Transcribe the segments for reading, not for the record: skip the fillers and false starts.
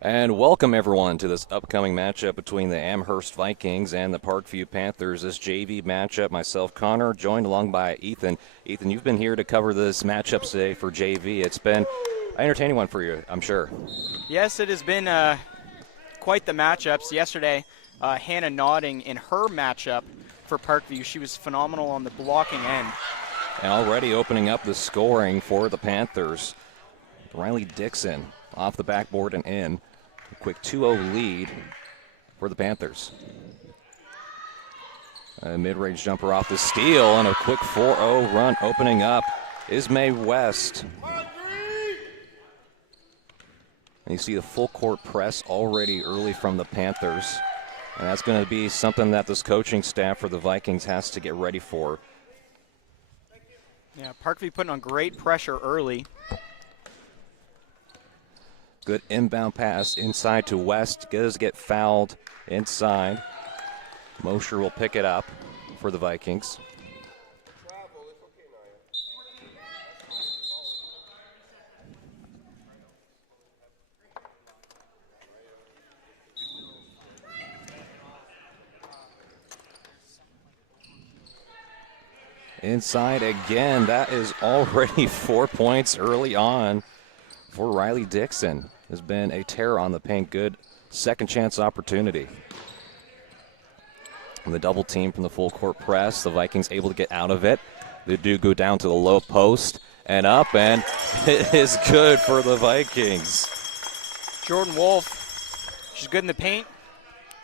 And welcome everyone to this upcoming matchup between the Amherst Vikings and the Parkview Panthers. This JV matchup, myself, Connor, joined along by Ethan. Ethan, you've been here to cover this matchup today for JV. It's been an entertaining one for you, I'm sure. Yes, it has been quite the matchups. Yesterday, Hannah Nodding in her matchup for Parkview, she was phenomenal on the blocking end. And already opening up the scoring for the Panthers. Riley Dixon off the backboard and in. A quick 2-0 lead for the Panthers. A mid-range jumper off the steal and a quick 4-0 run opening up is May West. And you see the full court press already early from the Panthers. And that's going to be something that this coaching staff for the Vikings has to get ready for. Yeah, Parkview putting on great pressure early. Good inbound pass inside to West. Does get fouled inside. Mosher will pick it up for the Vikings. Inside again. That is already 4 points early on for Riley Dixon. Has been a terror on the paint. Good second chance opportunity. And the double team from the full court press. The Vikings able to get out of it. They do go down to the low post and up, and it is good for the Vikings. Jordan Wolf, she's good in the paint.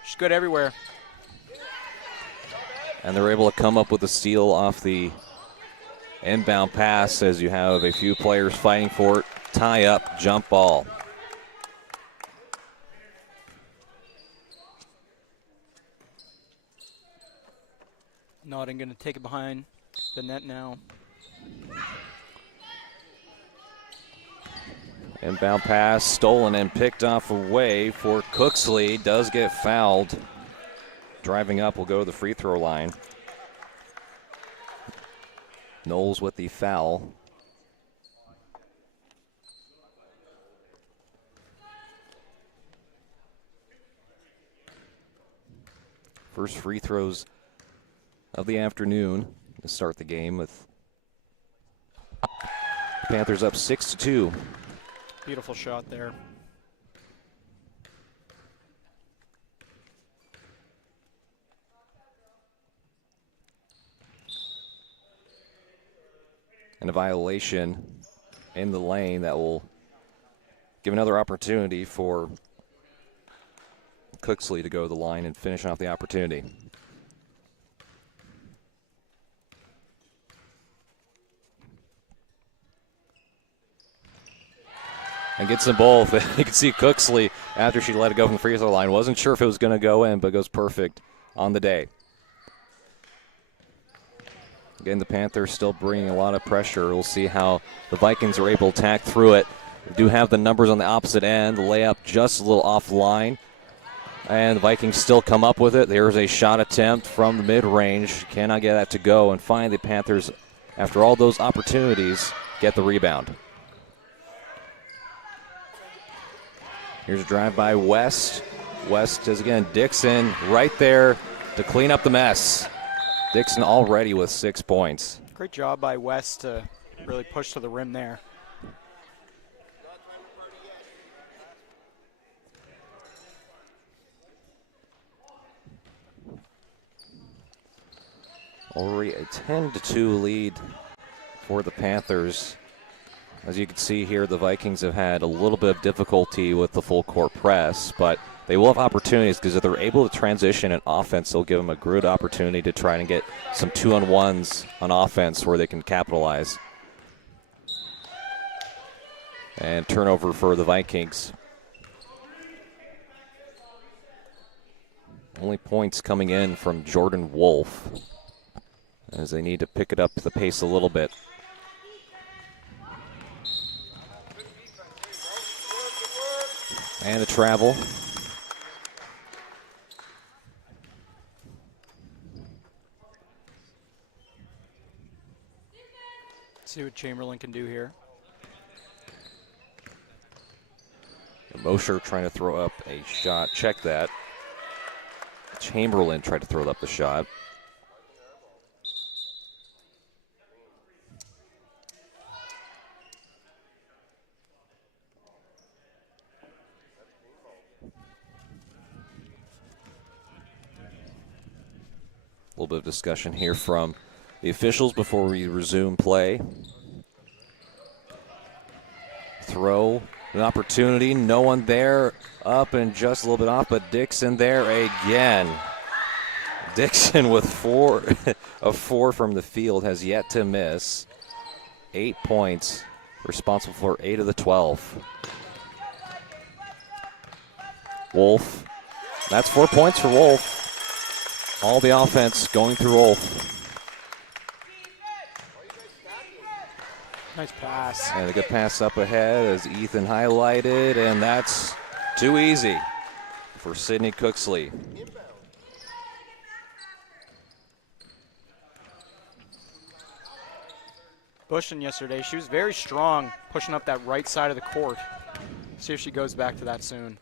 She's good everywhere. And they're able to come up with a steal off the inbound pass as you have a few players fighting for it. Tie up, jump ball. Nodding going to take it behind the net now. Inbound pass stolen and picked off away for Cooksley. Does get fouled. Driving up will go to the free throw line. Knowles with the foul. First free throws of the afternoon to start the game with the Panthers up 6-2. Beautiful shot there. And a violation in the lane that will give another opportunity for Cooksley to go to the line and finish off the opportunity. And gets them both. You can see Cooksley, after she let it go from the free throw line, wasn't sure if it was going to go in, but goes perfect on the day. Again, the Panthers still bringing a lot of pressure. We'll see how the Vikings are able to attack through it. We do have the numbers on the opposite end. The layup just a little offline. And the Vikings still come up with it. There's a shot attempt from the mid-range. Cannot get that to go. And finally, the Panthers, after all those opportunities, get the rebound. Here's a drive by West. West is again Dixon right there to clean up the mess. Dixon already with 6 points. Great job by West to really push to the rim there. Already a 10-2 lead for the Panthers. As you can see here, the Vikings have had a little bit of difficulty with the full court press, but they will have opportunities because if they're able to transition in offense, they'll give them a good opportunity to try and get some 2-on-1s on offense where they can capitalize. And turnover for the Vikings. Only points coming in from Jordan Wolf as they need to pick it up the pace a little bit. And a travel. See what Chamberlain can do here. Mosher trying to throw up a shot. Check that. Chamberlain tried to throw up the shot. A little bit of discussion here from the officials before we resume play. Throw, an opportunity, no one there, up and just a little bit off, but Dixon there again. Dixon with 4 of 4 from the field, has yet to miss. 8 points, responsible for 8 of the 12. Wolf, that's 4 points for Wolf. All the offense going through Wolf. Nice pass. And a good pass up ahead as Ethan highlighted, and that's too easy for Sydney Cooksley. Bushing yesterday, she was very strong pushing up that right side of the court. See if she goes back to that soon.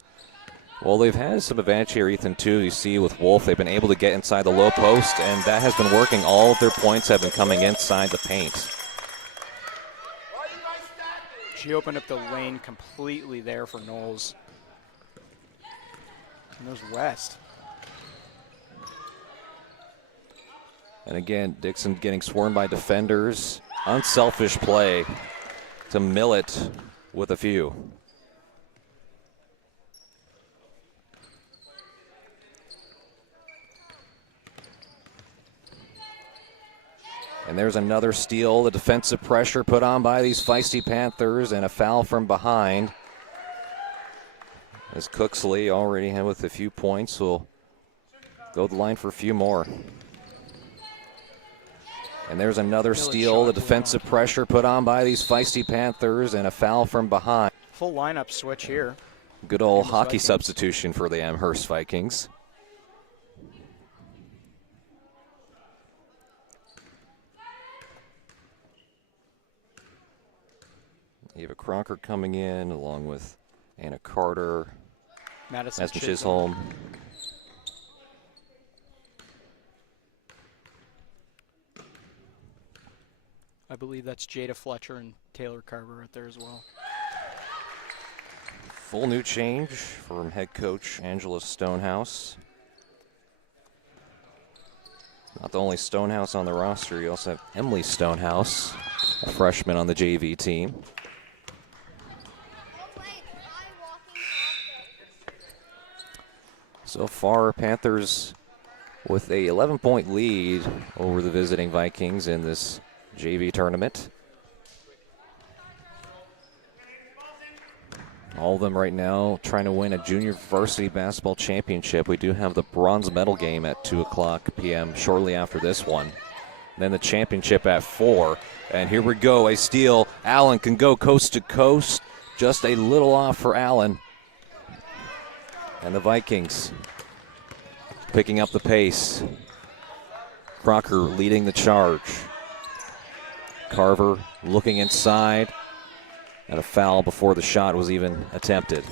Well, they've had some advantage here, Ethan, too. You see with Wolf, they've been able to get inside the low post, and that has been working. All of their points have been coming inside the paint. She opened up the lane completely there for Knowles. And there's West. And again, Dixon getting swarmed by defenders. Unselfish play to mill it with a few. And there's another steal. The defensive pressure put on by these feisty Panthers, and a foul from behind. As Cooksley already with a few points will go to the line for a few more. And there's another steal. The defensive pressure put on by these feisty Panthers, and a foul from behind. Full lineup switch here. Good old hockey substitution for the Amherst Vikings. Eva Crocker coming in along with Anna Carter, Madison Chisholm. I believe that's Jada Fletcher and Taylor Carver right there as well. Full new change from head coach Angela Stonehouse. Not the only Stonehouse on the roster, you also have Emily Stonehouse, a freshman on the JV team. So far, Panthers with a 11-point lead over the visiting Vikings in this JV tournament. All of them right now trying to win a junior varsity basketball championship. We do have the bronze medal game at 2 o'clock p.m. shortly after this one. Then the championship at 4. And here we go, a steal. Allen can go coast to coast. Just a little off for Allen. And the Vikings picking up the pace. Crocker leading the charge. Carver looking inside. And a foul before the shot was even attempted.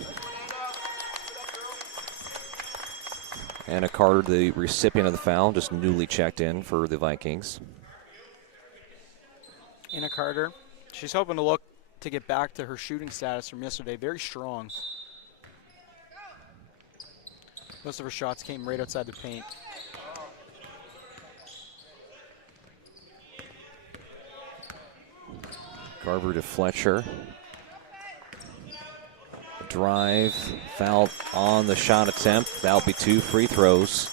Anna Carter, the recipient of the foul, just newly checked in for the Vikings. Anna Carter, she's hoping to look to get back to her shooting status from yesterday. Very strong. Most of her shots came right outside the paint. Carver to Fletcher. Drive, foul on the shot attempt. That'll be 2 free throws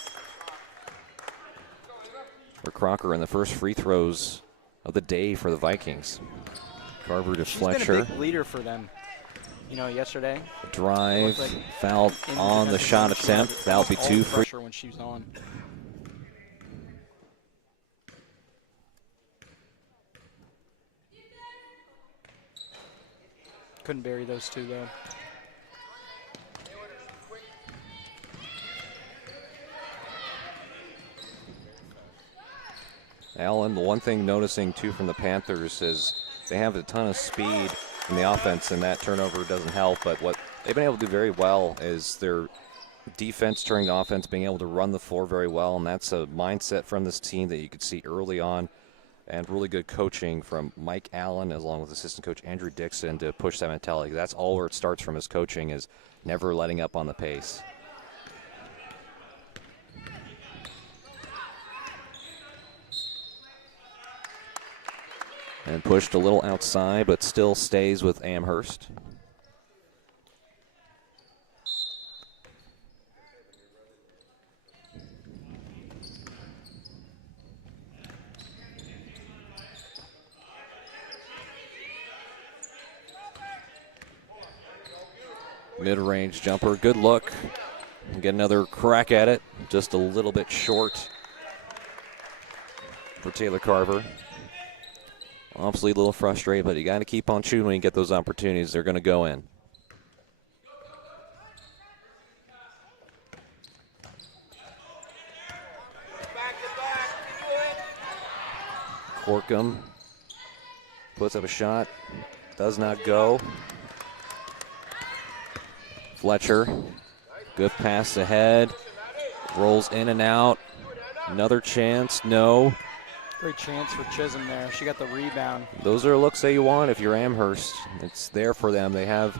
for Crocker, in the first free throws of the day for the Vikings. Carver to Fletcher. She's been a big leader for them. You know, yesterday. Drive, foul on the shot attempt. That'll be 2 free. When she was on. Couldn't bury those two though. Allen, the one thing noticing too from the Panthers is they have a ton of speed in the offense, and that turnover doesn't help. But what they've been able to do very well as their defense turning to offense, being able to run the floor very well, and that's a mindset from this team that you could see early on, and really good coaching from Mike Allen along with assistant coach Andrew Dixon to push that mentality. That's all where it starts from his coaching, is never letting up on the pace. And pushed a little outside, but still stays with Amherst. Mid-range jumper, good look. Get another crack at it, just a little bit short for Taylor Carver. Obviously a little frustrated, but you got to keep on shooting when you get those opportunities. They're going to go in. Corkum puts up a shot, does not go. Fletcher, good pass ahead, rolls in and out. Another chance, no. Great chance for Chisholm there. She got the rebound. Those are looks that you want if you're Amherst. It's there for them. They have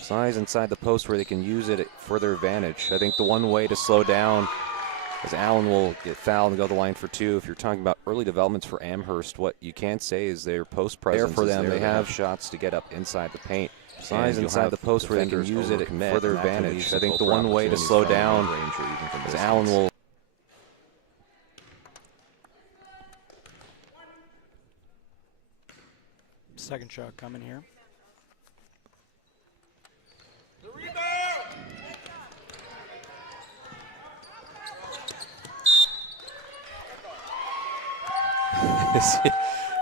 size inside the post where they can use it for their advantage. I think the one way to slow down is Allen will get fouled and go to the line for two. If you're talking about early developments for Amherst, what you can't say is their post presence there for them. They have shots to get up inside the paint. Size inside the post where they can use it for their advantage. I think the one way to slow down is Allen will. Second shot coming here. The rebound!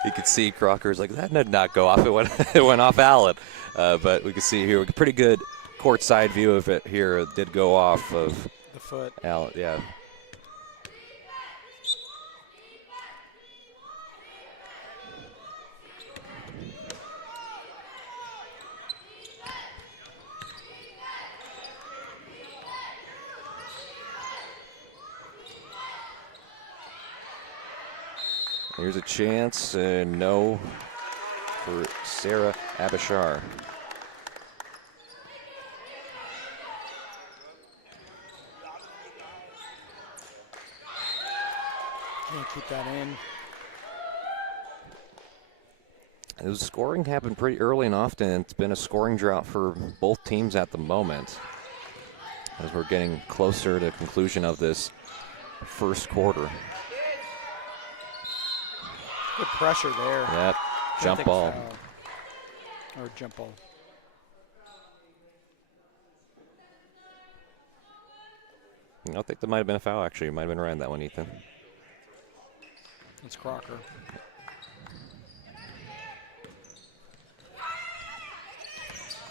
You could see Crocker's like, that did not go off. It went off Allen. But we can see here, a pretty good courtside view of it here. It did go off of the foot. Allen, yeah. Here's a chance, no, for Sarah Abishar. Can't keep that in. The scoring happened pretty early and often. It's been a scoring drought for both teams at the moment as we're getting closer to the conclusion of this first quarter. Good pressure there. Yep, jump ball. Or jump ball. I think that might have been a foul, actually. You might have been right on that one, Ethan. It's Crocker.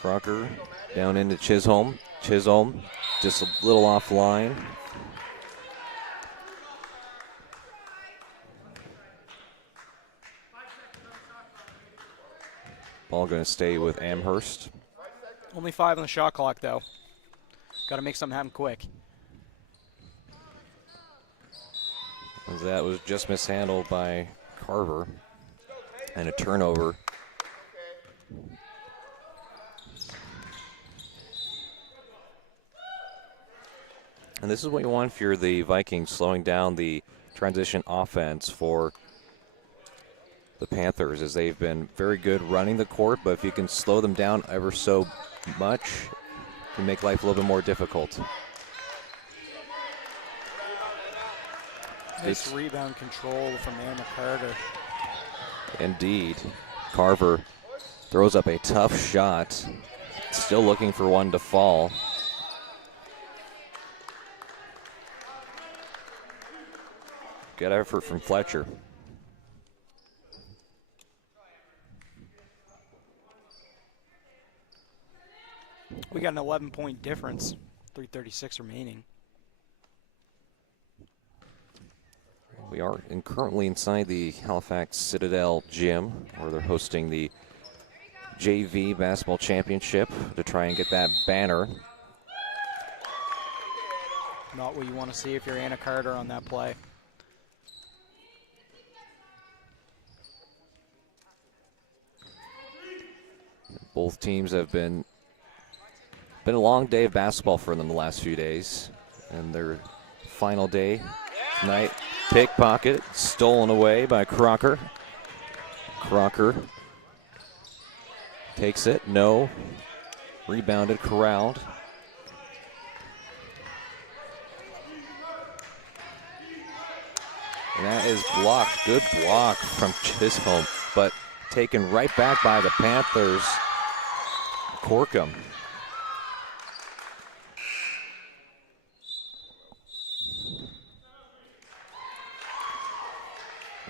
Crocker down into Chisholm. Chisholm just a little offline. Ball going to stay with Amherst. Only 5 on the shot clock, though. Got to make something happen quick. That was just mishandled by Carver. And a turnover. And this is what you want if you're the Vikings, slowing down the transition offense for the Panthers, as they've been very good running the court, but if you can slow them down ever so much, it can make life a little bit more difficult. Nice rebound control from Anna Carter. Indeed. Carver throws up a tough shot, still looking for one to fall. Good effort from Fletcher. We got an 11-point difference, 3:36 remaining. We are currently inside the Halifax Citadel gym, where they're hosting the JV basketball championship to try and get that banner. Not what you want to see if you're Anna Carter on that play. Both teams have been a long day of basketball for them the last few days, and their final day tonight. Pickpocket stolen away by Crocker. Crocker takes it, no. Rebounded, corralled. And that is blocked. Good block from Chisholm, but taken right back by the Panthers. Corkum.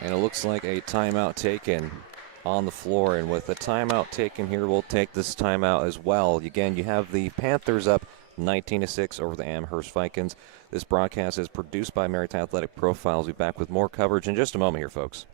And it looks like a timeout taken on the floor. And with a timeout taken here, we'll take this timeout as well. Again, you have the Panthers up 19-6 over the Amherst Vikings. This broadcast is produced by Maritime Athletic Profiles. We'll be back with more coverage in just a moment here, folks.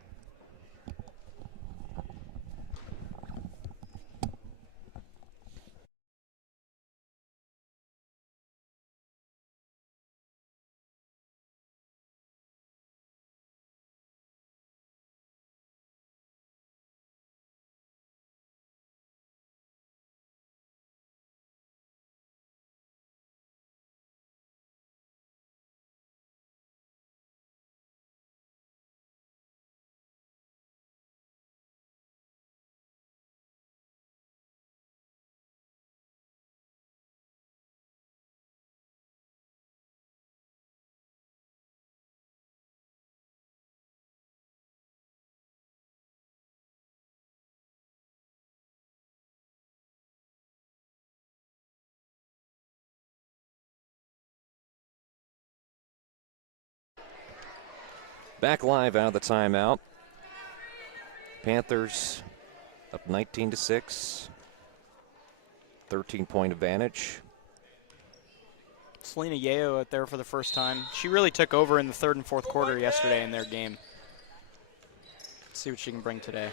Back live out of the timeout. Panthers up 19-6. 13-point advantage. Selena Yeo out there for the first time. She really took over in the third and fourth quarter yesterday in their game. Let's see what she can bring today.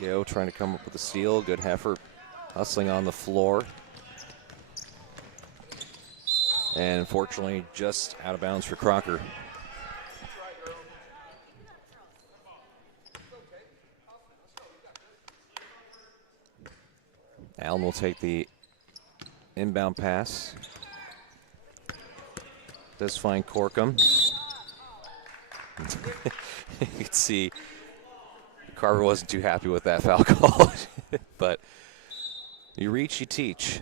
Yeo trying to come up with a steal. Good effort. Hustling on the floor. And unfortunately, just out of bounds for Crocker. Allen will take the inbound pass. Does find Corkum. You can see Carver wasn't too happy with that foul call, but you reach, you teach.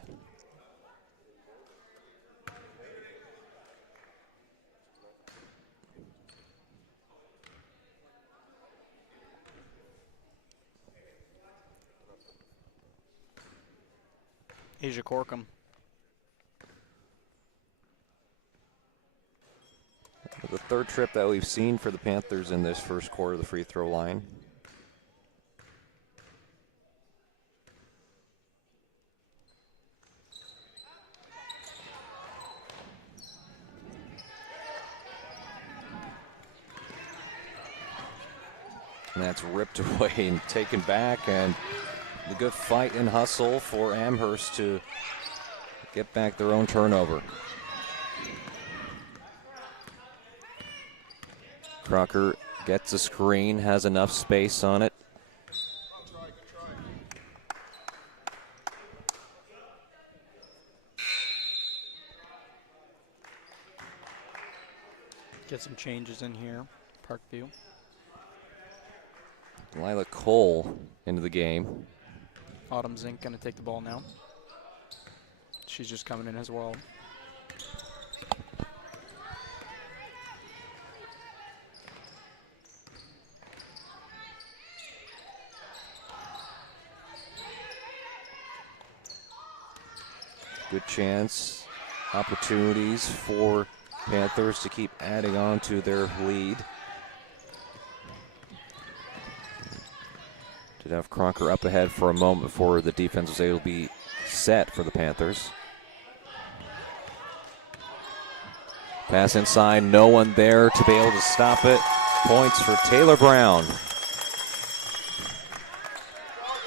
Asia Corkum. The third trip that we've seen for the Panthers in this first quarter of the free throw line. And that's ripped away and taken back, and the good fight and hustle for Amherst to get back their own turnover. Crocker gets a screen, has enough space on it. Get some changes in here, Parkview. Lila Cole into the game. Autumn Zink going to take the ball now. She's just coming in as well. Good chance, opportunities for Panthers to keep adding on to their lead. Did have Crocker up ahead for a moment before the defense was able to be set for the Panthers. Pass inside, no one there to be able to stop it. Points for Taylor Brown.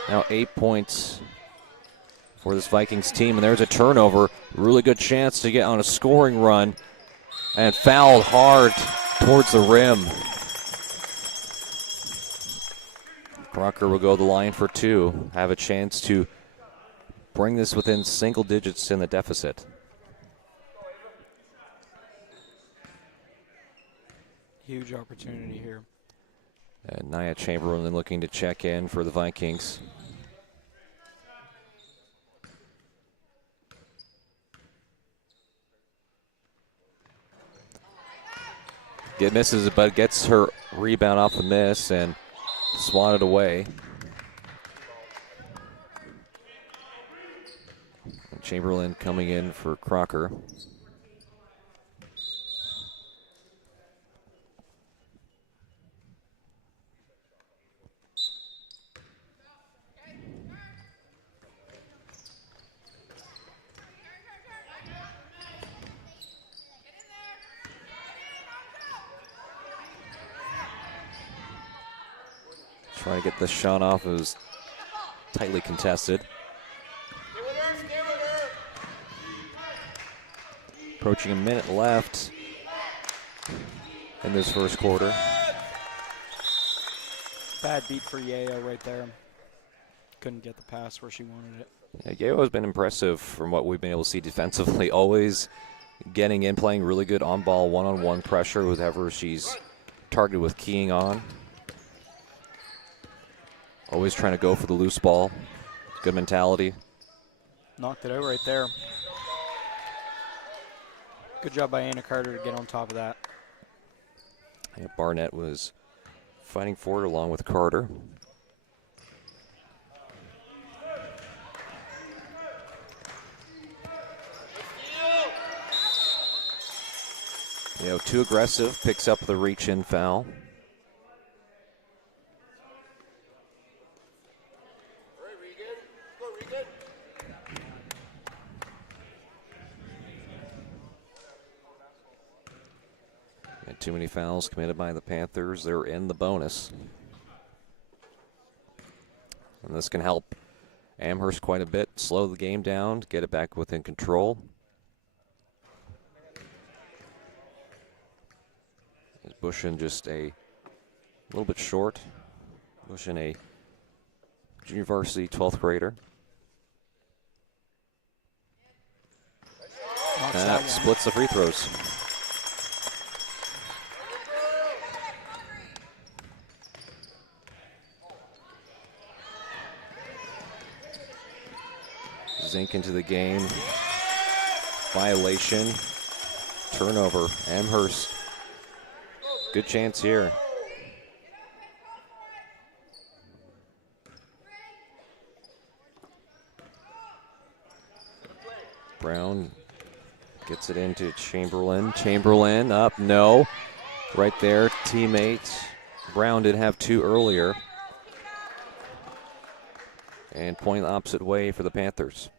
Now 8 points for this Vikings team, and there's a turnover. Really good chance to get on a scoring run, and fouled hard towards the rim. Crocker will go to the line for 2, have a chance to bring this within single digits in the deficit. Huge opportunity here. And Nia Chamberlain looking to check in for the Vikings. Misses it, but gets her rebound off the miss and swatted away. And Chamberlain coming in for Crocker. Trying to get the shot off. It was tightly contested. Approaching a minute left in this first quarter. Bad beat for Yeo right there. Couldn't get the pass where she wanted it. Yeah, Yeo has been impressive from what we've been able to see defensively. Always getting in, playing really good on-ball, one-on-one pressure with whoever she's targeted with keying on. Always trying to go for the loose ball. Good mentality. Knocked it out right there. Good job by Anna Carter to get on top of that. Yeah, Barnett was fighting for it along with Carter. Too aggressive, picks up the reach-in foul. Too many fouls committed by the Panthers. They're in the bonus. And this can help Amherst quite a bit. Slow the game down, get it back within control. Is Bushin just a little bit short? Bushin, a junior varsity 12th grader. Splits the free throws. Zink into the game. Violation. Turnover. Amherst. Good chance here. Brown gets it into Chamberlain. Chamberlain up, no. Right there, teammate. Brown did have 2 earlier. And point the opposite way for the Panthers.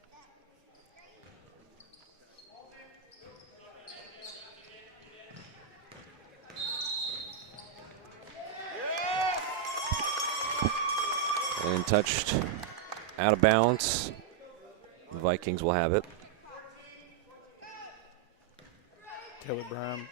And touched out of bounds. The Vikings will have it. Taylor Brown.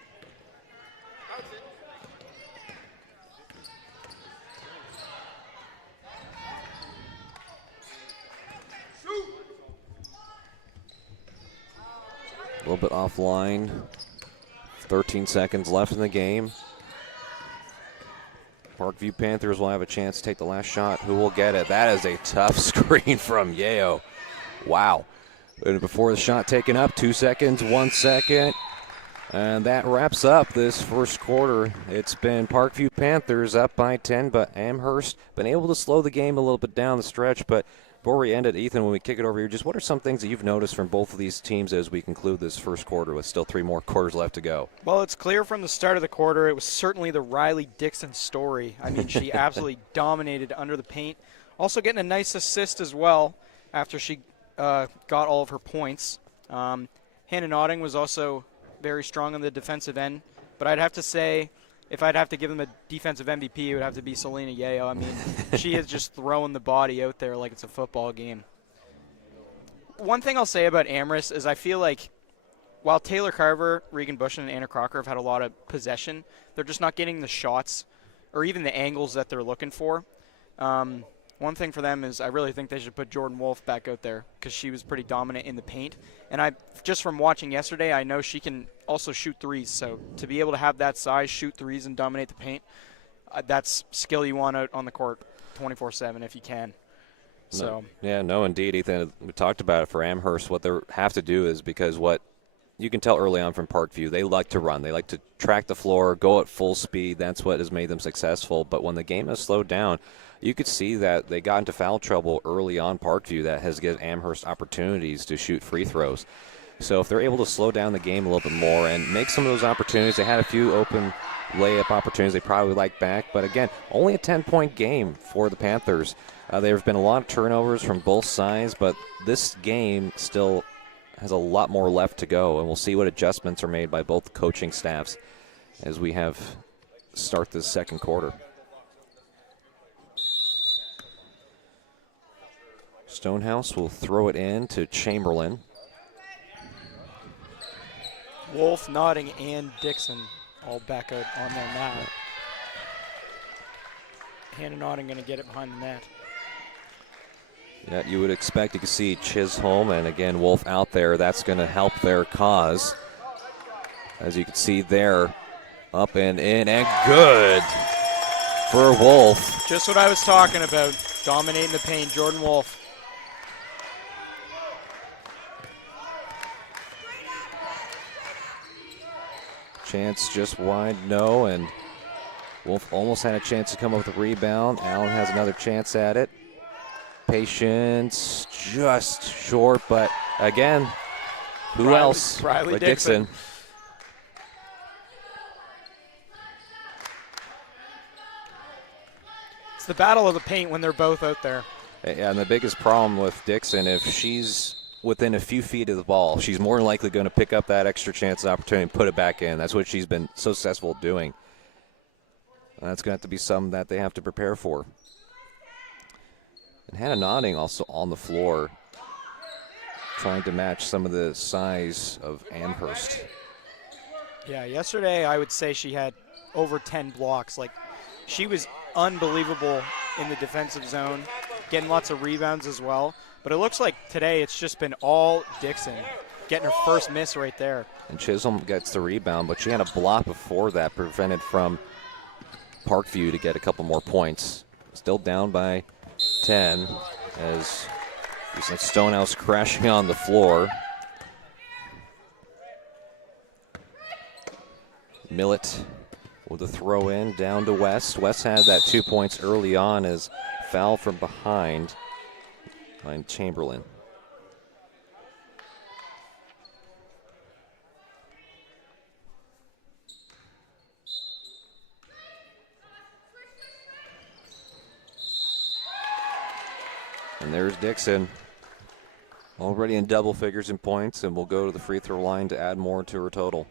A little bit offline. 13 seconds left in the game. Parkview Panthers will have a chance to take the last shot. Who will get it? That is a tough screen from Yeo. Wow. And before the shot taken up, 2 seconds, 1 second. And that wraps up this first quarter. It's been Parkview Panthers up by 10, but Amherst been able to slow the game a little bit down the stretch. But before we end it, Ethan, when we kick it over here, just what are some things that you've noticed from both of these teams as we conclude this first quarter with still 3 more quarters left to go? Well, it's clear from the start of the quarter, it was certainly the Riley Dixon story. I mean, she absolutely dominated under the paint. Also getting a nice assist as well after she got all of her points. Hannah Notting was also very strong on the defensive end. But I'd have to say, if I'd have to give them a defensive MVP, it would have to be Selena Yayo. I mean, she is just throwing the body out there like it's a football game. One thing I'll say about Amherst is I feel like while Taylor Carver, Regan Bush, and Anna Crocker have had a lot of possession, they're just not getting the shots or even the angles that they're looking for. One thing for them is I really think they should put Jordan Wolf back out there because she was pretty dominant in the paint. And just from watching yesterday, I know she can also shoot threes. So to be able to have that size, shoot threes, and dominate the paint, that's skill you want out on the court 24/7 if you can. So no, indeed, Ethan. We talked about it for Amherst. What they have to do is because what you can tell early on from Parkview, they like to run. They like to track the floor, go at full speed. That's what has made them successful. But when the game has slowed down, you could see that they got into foul trouble early on Parkview that has given Amherst opportunities to shoot free throws. So if they're able to slow down the game a little bit more and make some of those opportunities, they had a few open layup opportunities they probably like back. But again, only a 10-point game for the Panthers. There have been a lot of turnovers from both sides, but this game still has a lot more left to go, and we'll see what adjustments are made by both coaching staffs as we have start this second quarter. Stonehouse will throw it in to Chamberlain. Wolf, Notting, and Dixon all back out on their mat. Hannah Notting going to get it behind the net. Yeah, you would expect to see Chisholm and, again, Wolf out there. That's going to help their cause. As you can see there, up and in, and good for Wolf. Just what I was talking about, dominating the paint, Jordan Wolf. Chance just wide, no, and Wolf almost had a chance to come up with a rebound. Allen has another chance at it. Patience just short, but again, who else? Riley but Dixon. It's the battle of the paint when they're both out there. Yeah, and the biggest problem with Dixon, if she's within a few feet of the ball, she's more than likely going to pick up that extra chance opportunity and put it back in. That's what she's been so successful doing. And that's going to have to be something that they have to prepare for. And Hannah Notting also on the floor, trying to match some of the size of Amherst. Yeah, yesterday I would say she had over 10 blocks. Like, she was unbelievable in the defensive zone, getting lots of rebounds as well. But it looks like today it's just been all Dixon, getting her first miss right there. And Chisholm gets the rebound, but she had a block before that, prevented from Parkview to get a couple more points. Still down by 10 as you said Stonehouse crashing on the floor. Millett with a throw in down to West. West had that 2 points early on as foul from behind Chamberlain. And there's Dixon, already in double figures in points, and will go to the free throw line to add more to her total.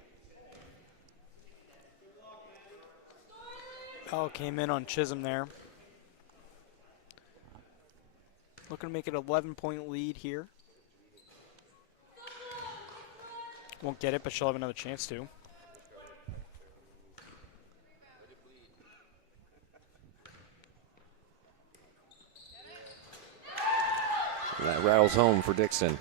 Powell came in on Chisholm there. Looking to make it an 11-point lead here. Won't get it, but she'll have another chance to. And that rattles home for Dixon.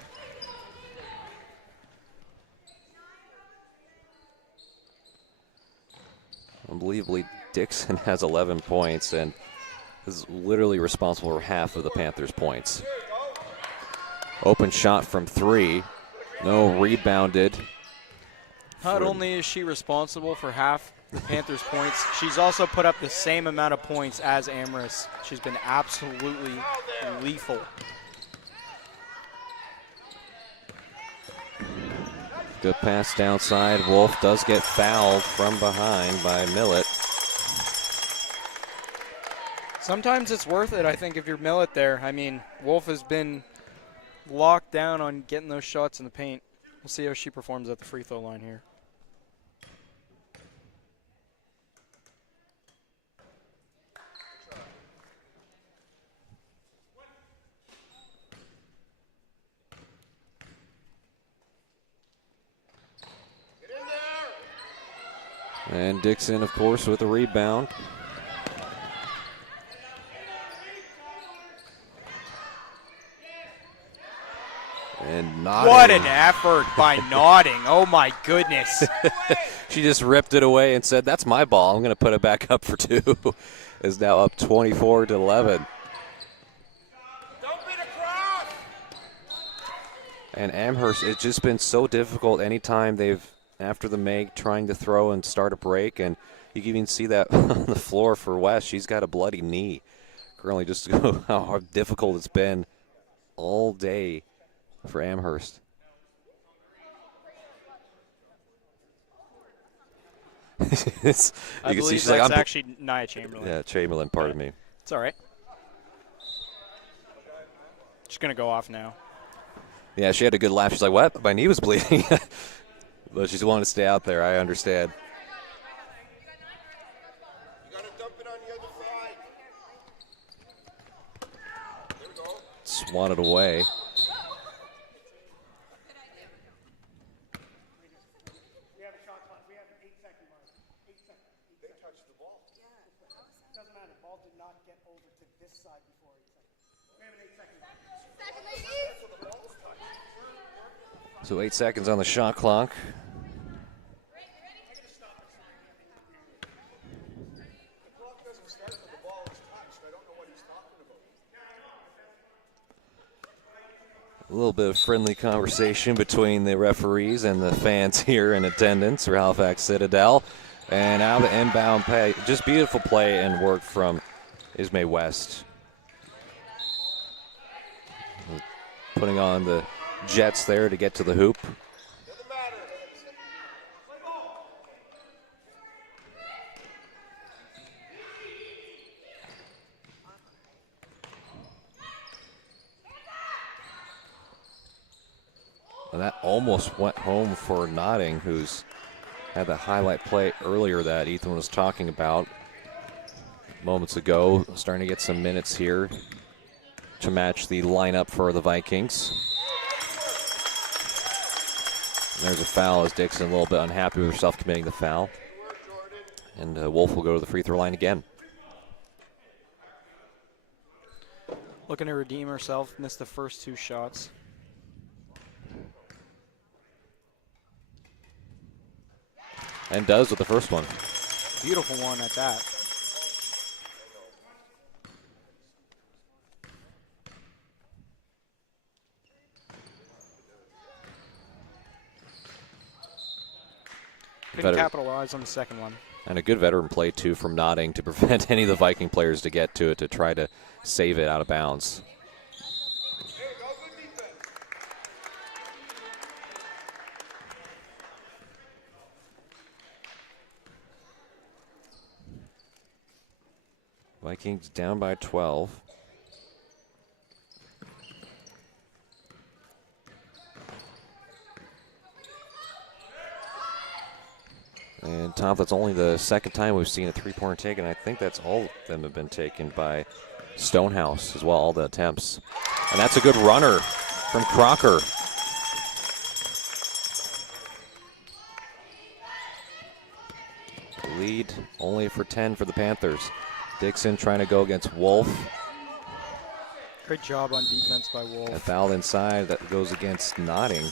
Unbelievably, Dixon has 11 points and is literally responsible for half of the Panthers' points. Open shot from three. No, rebounded. Not only is she responsible for half the Panthers' points, she's also put up the same amount of points as Amherst. She's been absolutely lethal. Good pass downside. Wolf does get fouled from behind by Millett. Sometimes it's worth it, I think, if you're Millett there. I mean, Wolf has been locked down on getting those shots in the paint. We'll see how she performs at the free throw line here. And Dixon, of course, with a rebound. And Notting. What an effort by Notting. Oh, my goodness. She just ripped it away and said, that's my ball. I'm going to put it back up for 2. Is now up 24-11. And Amherst, it's just been so difficult anytime they've, after the make, trying to throw and start a break. And you can even see that on the floor for West. She's got a bloody knee. Currently, just how difficult it's been all day for Amherst. I believe she's that's like, actually Nia Chamberlain. Yeah, Chamberlain, pardon me. It's all right. She's going to go off now. Yeah, she had a good laugh. She's like, what? My knee was bleeding. But she's wanting to stay out there. I understand. You got to dump it on the other side. There we go. Swatted away. So 8 seconds on the shot clock. A little bit of friendly conversation between the referees and the fans here in attendance for Halifax Citadel. And out of the inbound play, just beautiful play and work from Ismay West. Putting on the jets there to get to the hoop. And that almost went home for Notting, who's had the highlight play earlier that Ethan was talking about moments ago. Starting to get some minutes here to match the lineup for the Vikings. And there's a foul as Dixon a little bit unhappy with herself committing the foul. And Wolf will go to the free throw line again. Looking to redeem herself. Missed the first 2 shots. And does with the first one. Beautiful one at that. Couldn't capitalize on the second one. And a good veteran play, too, from Notting to prevent any of the Viking players to get to it to try to save it out of bounds. Vikings down by 12. And Tom, that's only the second time we've seen a three-pointer taken. I think that's all of them have been taken by Stonehouse as well, all the attempts. And that's a good runner from Crocker. Lead only for 10 for the Panthers. Dixon trying to go against Wolf. Great job on defense by Wolf. A foul inside that goes against Notting.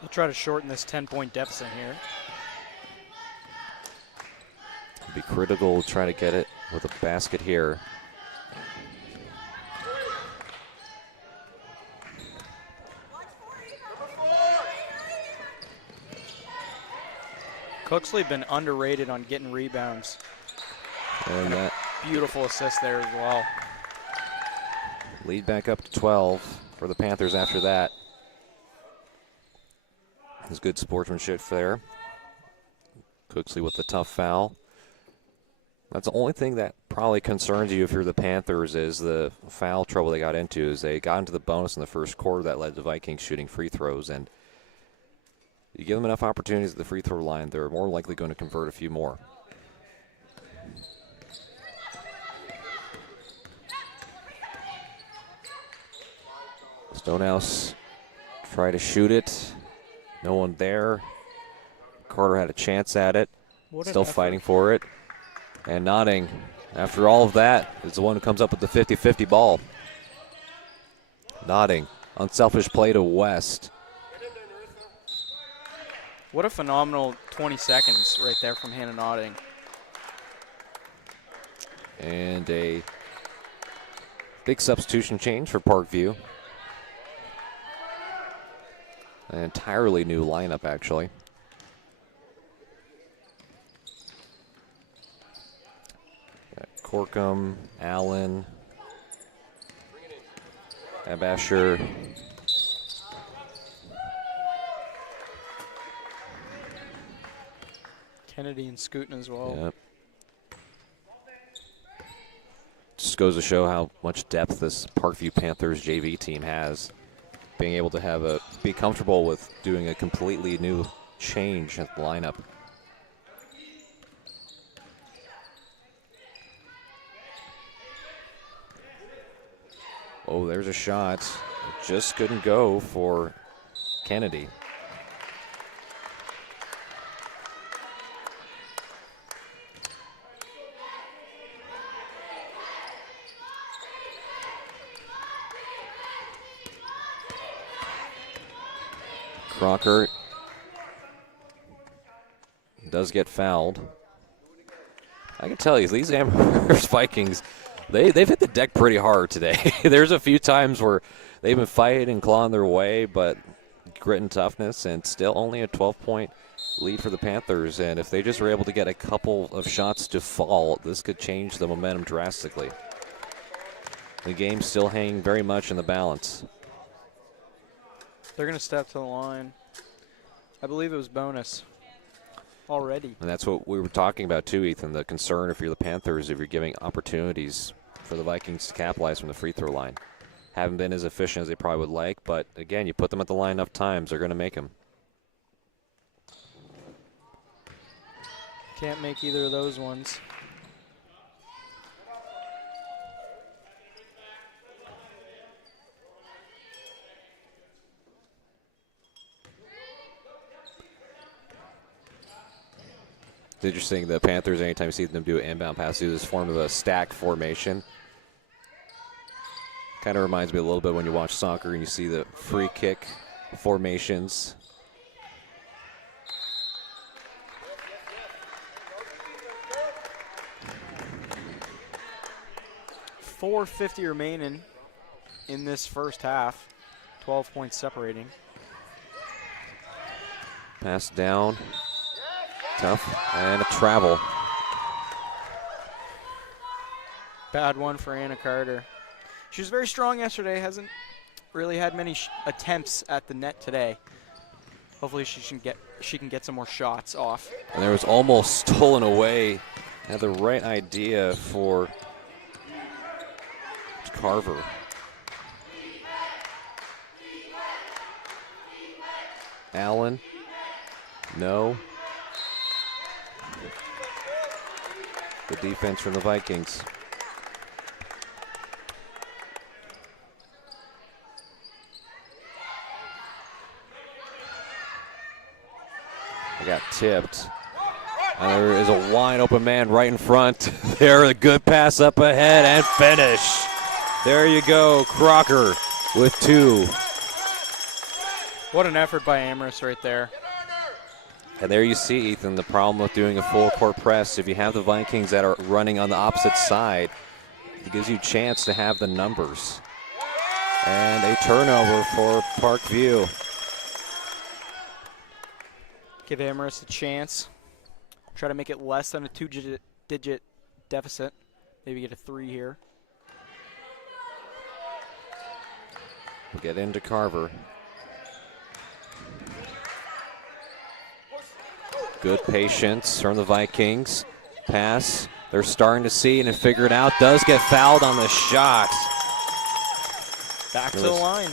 They'll try to shorten this 10-point deficit here. Be critical to try to get it with a basket here. Cooksley been underrated on getting rebounds. And that Beautiful assist there as well. lead back up to 12 for the Panthers after that. There's good sportsmanship there. Cooksley with the tough foul. That's the only thing that probably concerns you if you're the Panthers is the foul trouble they got into. Is they got into the bonus in the first quarter that led to Vikings shooting free throws. And you give them enough opportunities at the free throw line, they're more likely going to convert a few more. Stonehouse try to shoot it. No one there. Carter had a chance at it. Still fighting for it. And Notting, after all of that, is the one who comes up with the 50-50 ball. Notting, unselfish play to West. What a phenomenal 20 seconds right there from Hannah Notting. And a big substitution change for Parkview. An entirely new lineup, actually. Got Corkum, Allen, Abasher. Kennedy and Scooten as well. Yep. Just goes to show how much depth this Parkview Panthers JV team has. Being able to be comfortable with doing a completely new change at the lineup. Oh, there's a shot. Just couldn't go for Kennedy. Crocker does get fouled. I can tell you, these Amherst Vikings, they've hit the deck pretty hard today. There's a few times where they've been fighting and clawing their way, but grit and toughness, and still only a 12-point lead for the Panthers. And if they just were able to get a couple of shots to fall, this could change the momentum drastically. The game's still hanging very much in the balance. They're going to step to the line. I believe it was bonus already. And that's what we were talking about too, Ethan. The concern if you're the Panthers, if you're giving opportunities for the Vikings to capitalize from the free throw line. Haven't been as efficient as they probably would like, but again, you put them at the line enough times, they're going to make them. Can't make either of those ones. It's interesting, the Panthers, anytime you see them do an inbound pass, do this form of a stack formation. Kind of reminds me a little bit when you watch soccer and you see the free kick formations. .450 remaining in this first half. 12 points separating. Pass down. Tough. And a travel. Bad one for Anna Carter. She was very strong yesterday. Hasn't really had many attempts at the net today. Hopefully she can get some more shots off. And there was almost stolen away. Had the right idea for Carver. Allen. No. The defense from the Vikings. They got tipped. And there is a wide open man right in front. There, a good pass up ahead and finish. There you go, Crocker with two. What an effort by Amherst right there. And there you see, Ethan, the problem with doing a full court press. If you have the Vikings that are running on the opposite side, it gives you a chance to have the numbers. And a turnover for Parkview. Give Amherst a chance. Try to make it less than a two-digit deficit. Maybe get a 3 here. We'll get into Carver. Good patience from the Vikings. Pass. They're starting to see it and figure it out. Does get fouled on the shot. Back to the line.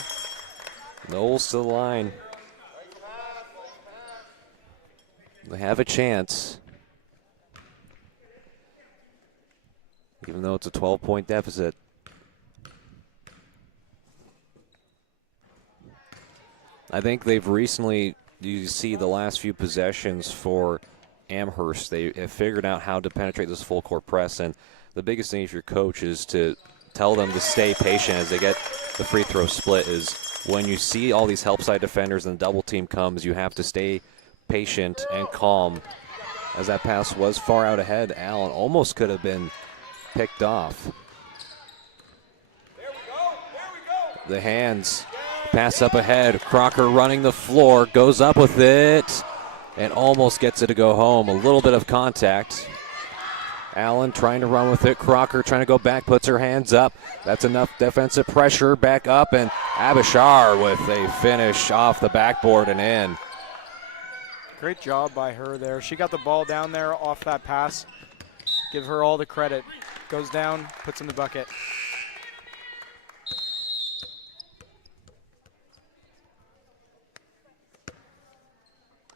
Knowles to the line. They have a chance. Even though it's a 12-point deficit. I think they've recently, you see the last few possessions for Amherst, they have figured out how to penetrate this full court press, and the biggest thing if your coach is to tell them to stay patient as they get the free throw split is when you see all these help side defenders and the double team comes, you have to stay patient and calm. As that pass was far out ahead, Allen almost could have been picked off. The hands, pass up ahead. Crocker running the floor, goes up with it, and almost gets it to go home. A little bit of contact. Allen trying to run with it. Crocker trying to go back, puts her hands up. That's enough defensive pressure. Back up, and Abishar with a finish off the backboard and in. Great job by her there. She got the ball down there off that pass. Give her all the credit. Goes down, puts in the bucket.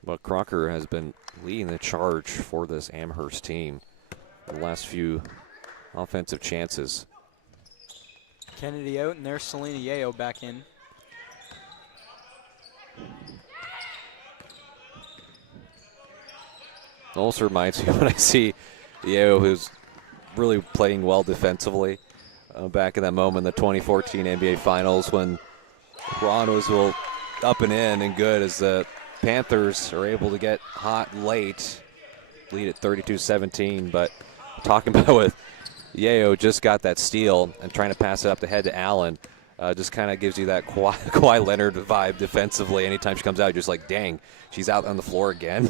But Crocker has been leading the charge for this Amherst team the last few offensive chances. Kennedy out, and there's Selena Yeo back in. It also reminds me when I see Yeo, who's really playing well defensively, back in that moment in the 2014 NBA Finals when Ron was up and in and good as the Panthers are able to get hot late, lead at 32-17. But talking about with Yeo, just got that steal and trying to pass it up the head to Allen. Just kind of gives you that Kawhi Leonard vibe defensively. Anytime she comes out, you're just like, dang, she's out on the floor again.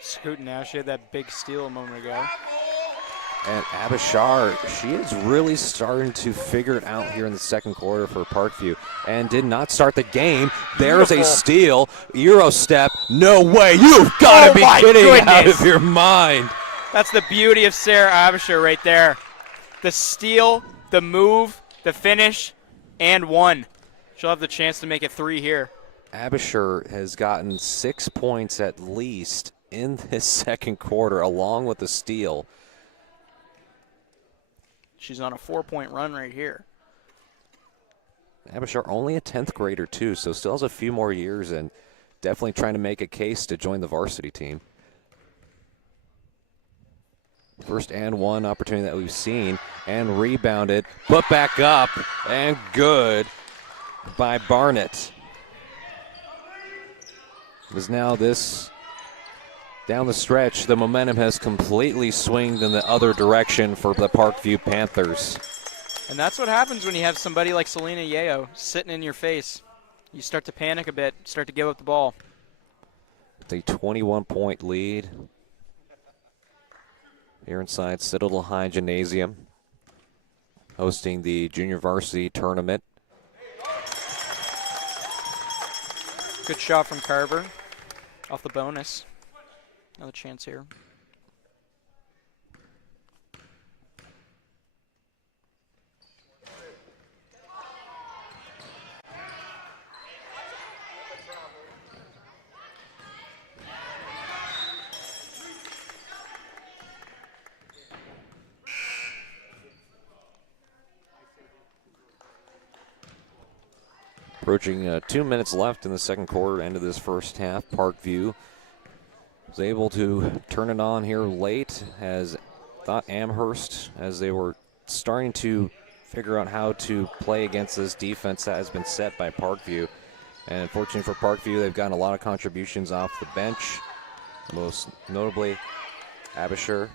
Scooting now. She had that big steal a moment ago. And Abishar, she is really starting to figure it out here in the second quarter for Parkview and did not start the game. There's a steal. Euro step. No way. You've got to be kidding out of your mind. That's the beauty of Sarah Abishar right there. The steal, the move, the finish, and one. She'll have the chance to make it 3 here. Abishar has gotten 6 points at least in this second quarter along with the steal. She's on a 4-point run right here. Abishar only a 10th grader too, so still has a few more years and definitely trying to make a case to join the varsity team. First and one opportunity that we've seen, and rebounded, put back up, and good by Barnett. As now this down the stretch, the momentum has completely swinged in the other direction for the Parkview Panthers. And that's what happens when you have somebody like Selena Yeo sitting in your face. You start to panic a bit, start to give up the ball. With a 21-point lead here inside Citadel High Gymnasium, hosting the junior varsity tournament. Good shot from Carver off the bonus. Another chance here. Approaching 2 minutes left in the second quarter, end of this first half. Parkview was able to turn it on here late, as thought Amherst, as they were starting to figure out how to play against this defense that has been set by Parkview. And unfortunately for Parkview, they've gotten a lot of contributions off the bench, most notably Abishar.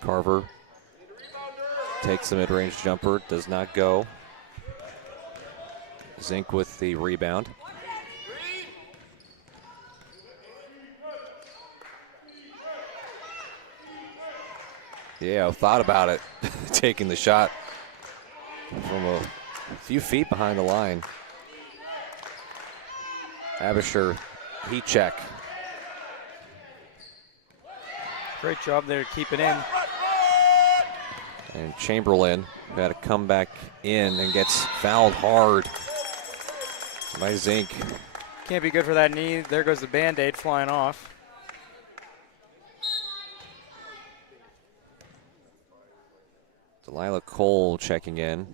Carver takes the mid-range jumper, does not go. Zink with the rebound. Yeah, I thought about it, taking the shot from a few feet behind the line. Abishar, heat check. Great job there to keep it in. And Chamberlain got to come back in and gets fouled hard by Zink. Can't be good for that knee. There goes the Band-Aid flying off. Delilah Cole checking in.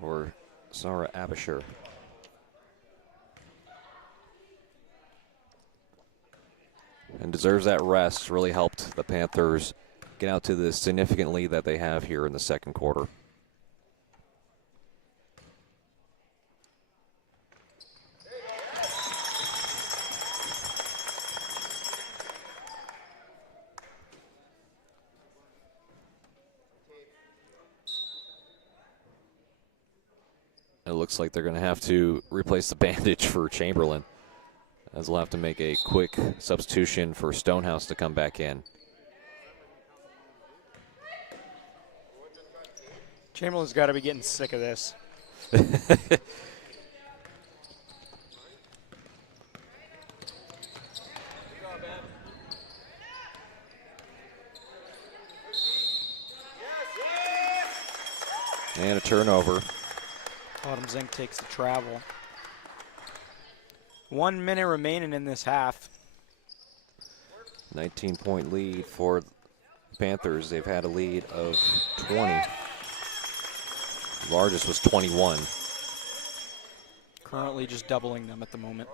Or Zara Abisher. And deserves that rest. Really helped the Panthers get out to the significant lead that they have here in the second quarter. It looks like they're going to have to replace the bandage for Chamberlain, as we'll have to make a quick substitution for Stonehouse to come back in. Chamberlain's got to be getting sick of this. And a turnover. Autumn Zink takes the travel. 1 minute remaining in this half. 19-point lead for Panthers. They've had a lead of 20. The largest was 21. Currently just doubling them at the moment.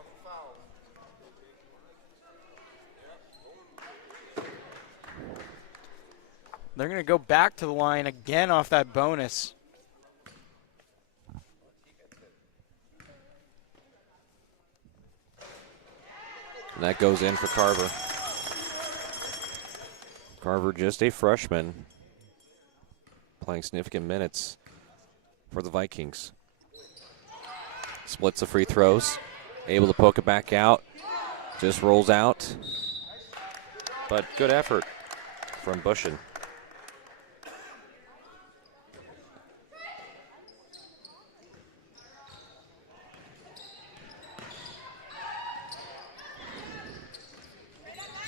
They're going to go back to the line again off that bonus. And that goes in for Carver. Carver, just a freshman, playing significant minutes for the Vikings. Splits the free throws, able to poke it back out, just rolls out. But good effort from Bushin.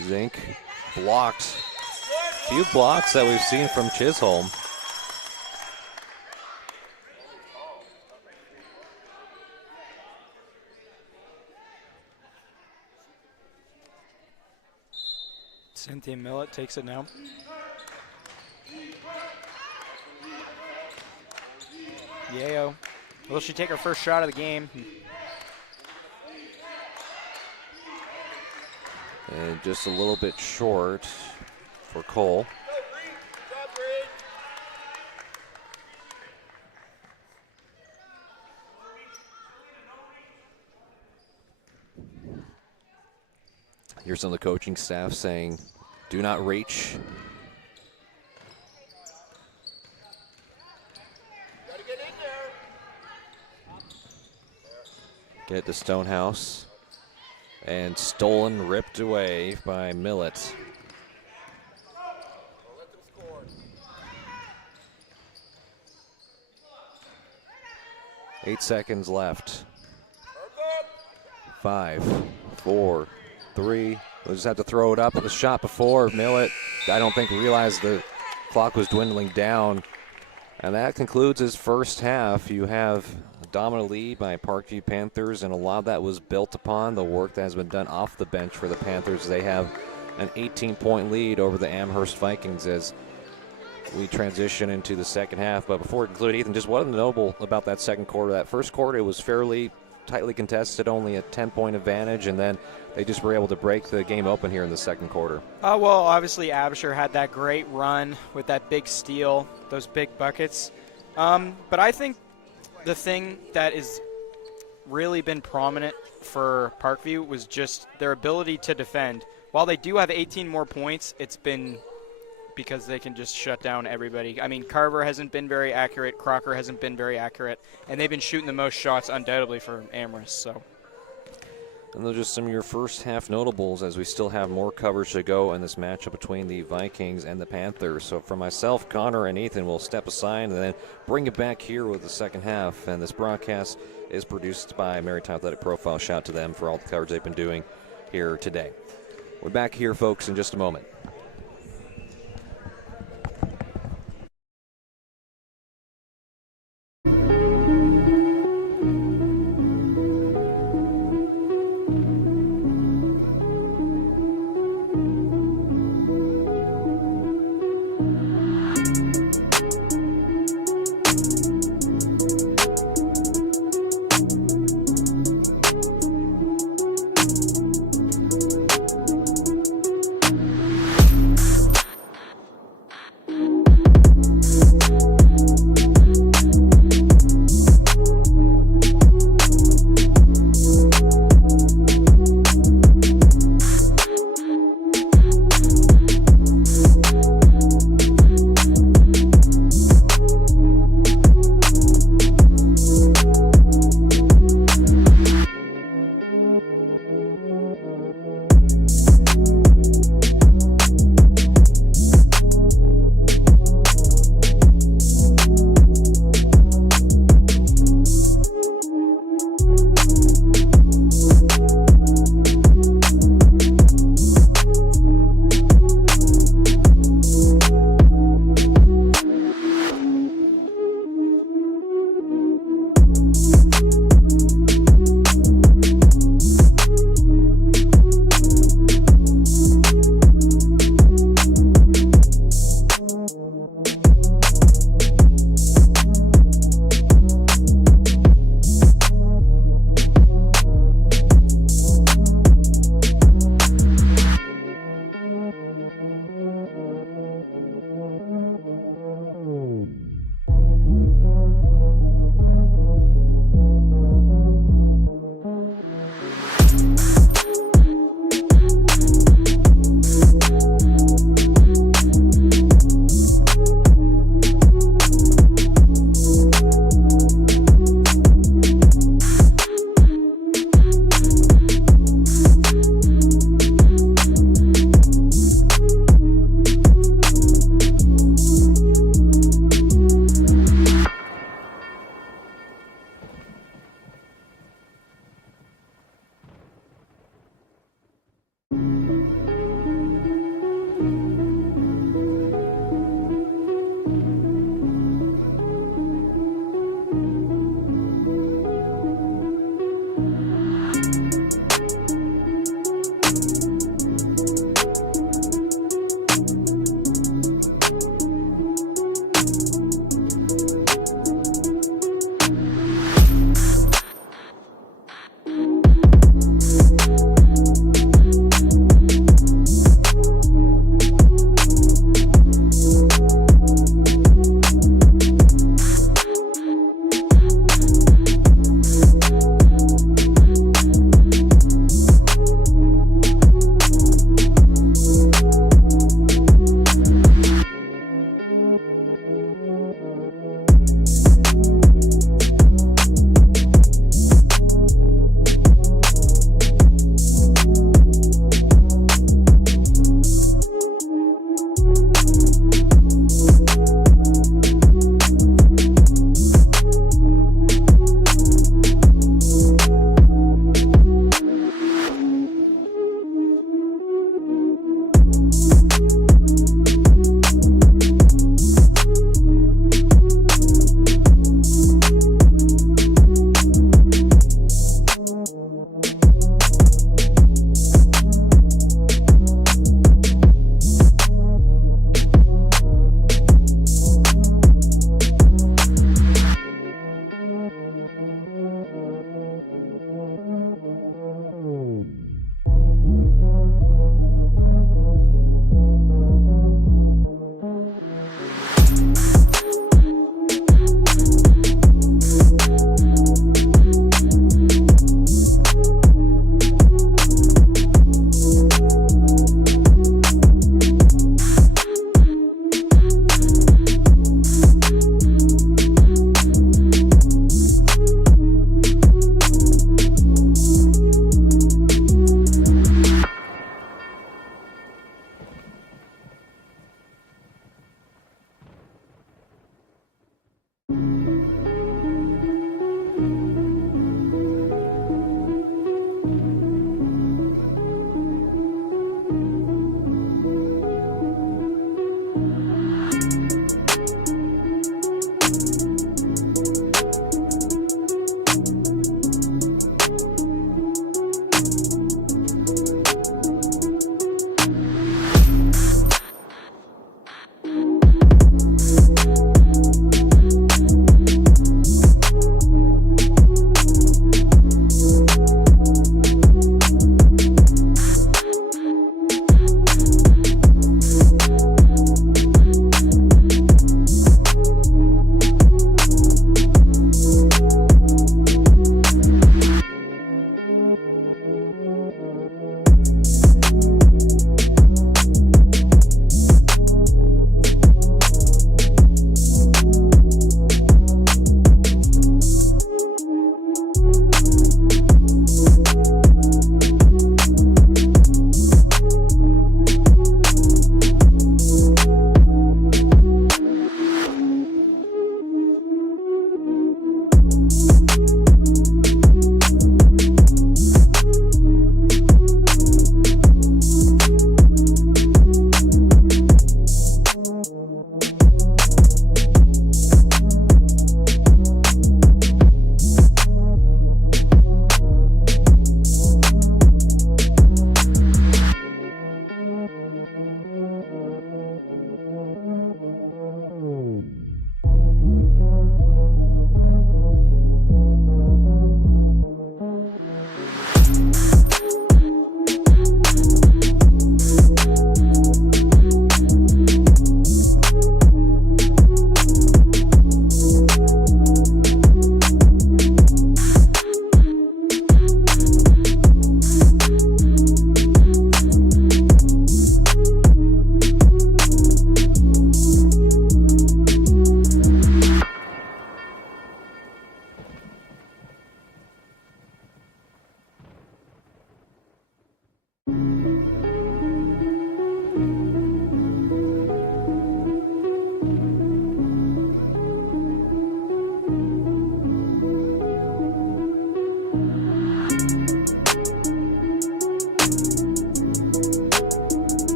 Zink blocked. Few blocks that we've seen from Chisholm. Cynthia Millett takes it now. Yayo. Will she take her first shot of the game? And just a little bit short for Cole. Here's some of the coaching staff saying, do not reach. Get to Stonehouse. And stolen, ripped away by Millett. 8 seconds left. 5, 4, 3. We'll just have to throw it up. The shot before Millett, I don't think realized the clock was dwindling down. And that concludes his first half. You have a dominant lead by Parkview Panthers, and a lot of that was built upon the work that has been done off the bench for the Panthers. They have an 18-point lead over the Amherst Vikings as we transition into the second half. But before we conclude, Ethan, just what is notable about that second quarter? That first quarter, it was fairly tightly contested, only a 10-point advantage, and then they just were able to break the game open here in the second quarter. Well, obviously Abisher had that great run with that big steal, those big buckets. But I think the thing that has really been prominent for Parkview was just their ability to defend. While they do have 18 more points, it's been because they can just shut down everybody. I mean, Carver hasn't been very accurate, Crocker hasn't been very accurate, and they've been shooting the most shots undoubtedly for Amherst. So. And those are just some of your first half notables, as we still have more coverage to go in this matchup between the Vikings and the Panthers. So for myself, Connor, and Ethan, we'll step aside and then bring it back here with the second half. And this broadcast is produced by Maritime Athletic Profile. Shout out to them for all the coverage they've been doing here today. We're back here, folks, in just a moment.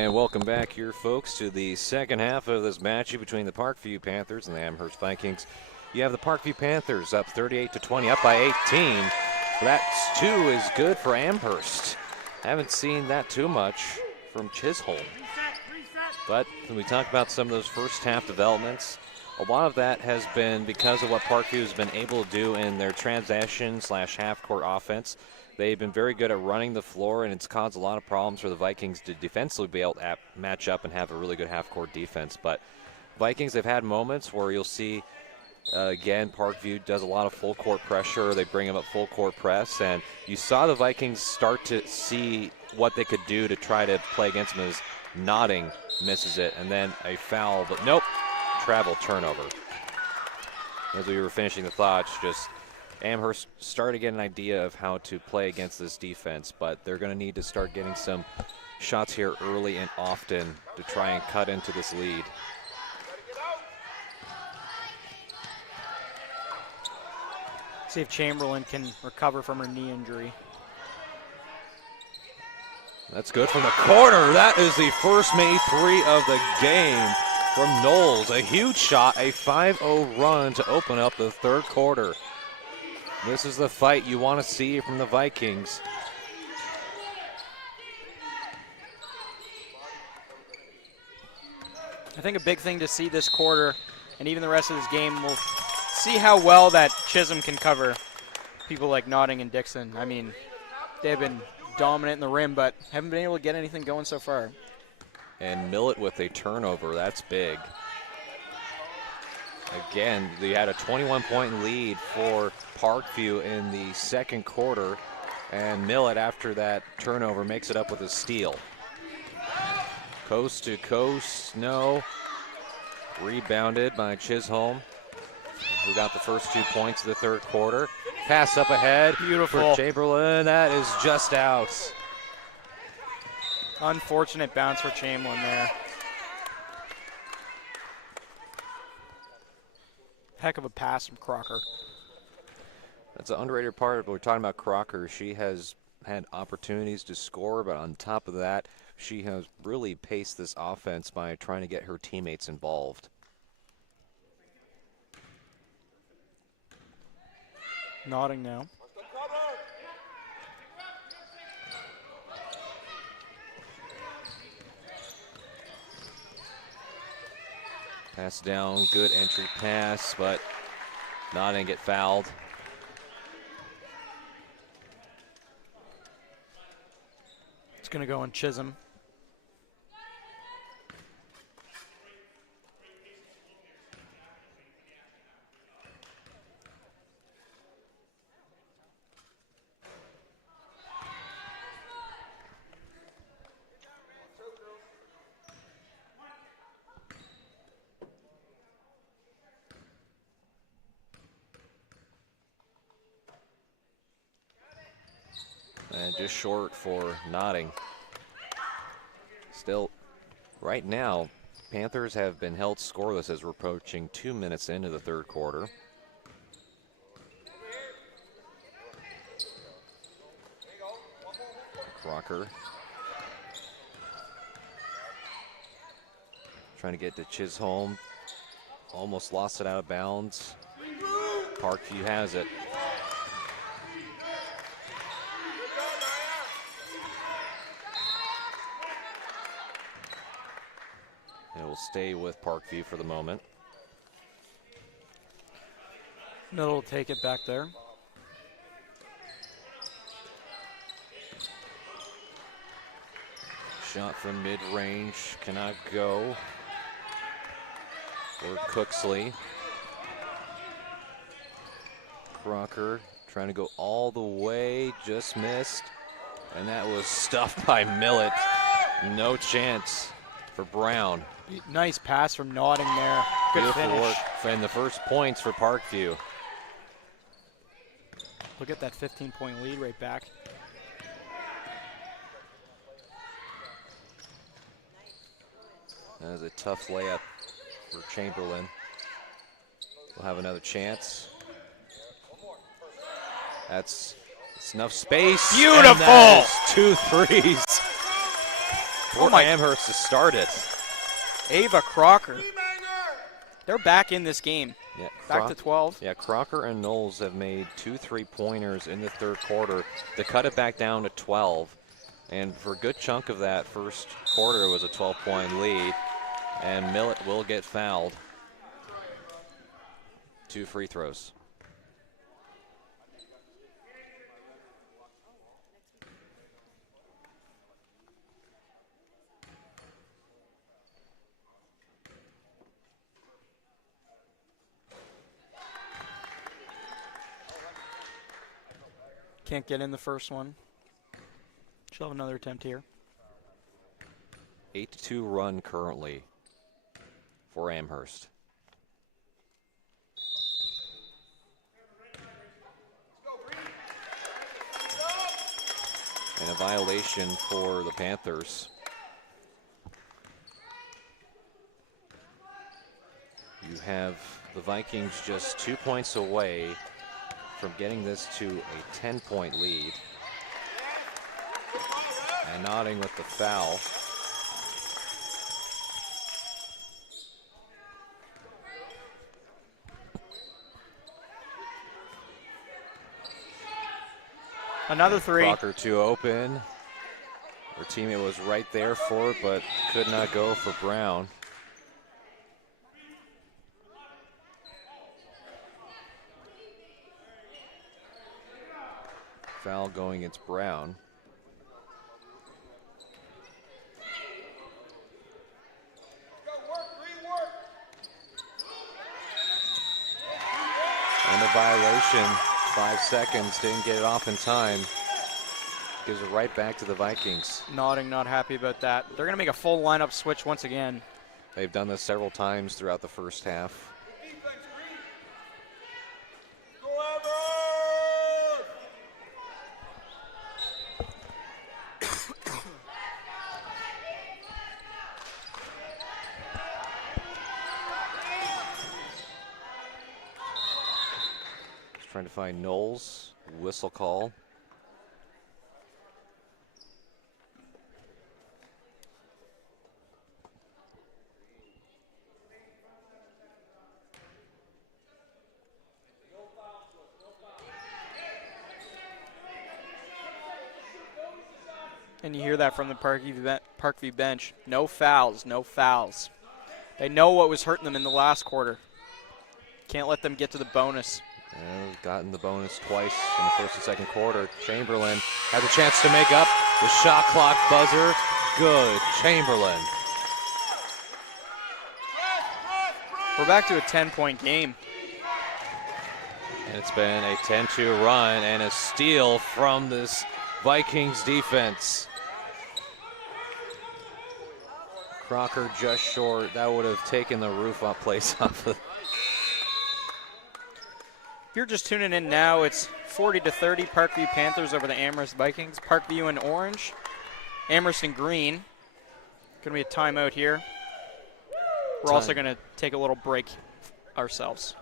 And welcome back here, folks, to the second half of this matchup between the Parkview Panthers and the Amherst Vikings. You have the Parkview Panthers up 38-20, up by 18. That's 2 is good for Amherst. Haven't seen that too much from Chisholm. But when we talk about some of those first half developments, a lot of that has been because of what Parkview has been able to do in their transition / half court offense. They've been very good at running the floor, and it's caused a lot of problems for the Vikings to defensively be able to match up and have a really good half-court defense. But Vikings have had moments where you'll see, again, Parkview does a lot of full-court pressure. They bring them up full-court press, and you saw the Vikings start to see what they could do to try to play against them as Notting misses it, and then a foul, but nope, travel turnover. As we were finishing the thoughts, just Amherst started to get an idea of how to play against this defense, but they're going to need to start getting some shots here early and often to try and cut into this lead. See if Chamberlain can recover from her knee injury. That's good from the corner. That is the first made 3 of the game from Knowles. A huge shot, a 5-0 run to open up the third quarter. This is the fight you want to see from the Vikings. I think a big thing to see this quarter and even the rest of this game, we'll see how well that Chisholm can cover people like Notting and Dixon. I mean, they've been dominant in the rim, but haven't been able to get anything going so far. And Millett with a turnover, that's big. Again, they had a 21-point lead for Parkview in the second quarter, and Millett, after that turnover, makes it up with a steal. Coast to coast, no. Rebounded by Chisholm, who got the first 2 points of the third quarter. Pass up ahead. Beautiful. For Chamberlain. That is just out. Unfortunate bounce for Chamberlain there. Heck of a pass from Crocker. That's an underrated part. We're talking about Crocker. She has had opportunities to score, but on top of that, she has really paced this offense by trying to get her teammates involved. Nodding now. Pass down, good entry pass, but Notting get fouled. It's going to go on Chisholm. And just short for Notting. Still, right now, Panthers have been held scoreless as we're approaching 2 minutes into the third quarter. Crocker trying to get to Chisholm. Almost lost it out of bounds. Parkview has it. It will stay with Parkview for the moment. Middle will take it back there. Shot from mid-range, cannot go. For Cooksley. Crocker trying to go all the way, just missed. And that was stuffed by Millett. No chance for Brown. Nice pass from Notting there. Good Beautiful finish. work. And the first points for Parkview. Look at that 15-point lead right back. That was a tough layup for Chamberlain. We'll have another chance. That's enough space. Beautiful! And that is 2 threes. for Amherst to start it. Ava Crocker. They're back in this game. Yeah, back to 12. Yeah, Crocker and Knowles have made 2 3-pointers in the third quarter to cut it back down to 12. And for a good chunk of that first quarter, it was a 12-point lead. And Millett will get fouled. 2 free throws. Can't get in the first one. She'll have another attempt here. 8-2 run currently for Amherst. And a violation for the Panthers. You have the Vikings just 2 points away from getting this to a 10-point lead. And nodding with the foul. Another three. Crocker 2 open. Her teammate was right there for it, but could not go for Brown. Foul going against Brown. And a violation. 5 seconds, didn't get it off in time. Gives it right back to the Vikings. Nodding, not happy about that. They're going to make a full lineup switch once again. They've done this several times throughout the first half. Trying to find Knowles. Whistle call. And you hear that from the Parkview bench. No fouls, no fouls. They know what was hurting them in the last quarter. Can't let them get to the bonus. And gotten the bonus twice in the first and second quarter. Chamberlain has a chance to make up. The shot clock buzzer. Good. Chamberlain. We're back to a 10-point game. And it's been a 10-2 run and a steal from this Vikings defense. Crocker just short. That would have taken the roof off place off of. If you're just tuning in now, it's 40-30 Parkview Panthers over the Amherst Vikings. Parkview in orange, Amherst in green. Going to be a timeout here. We're also going to take a little break ourselves.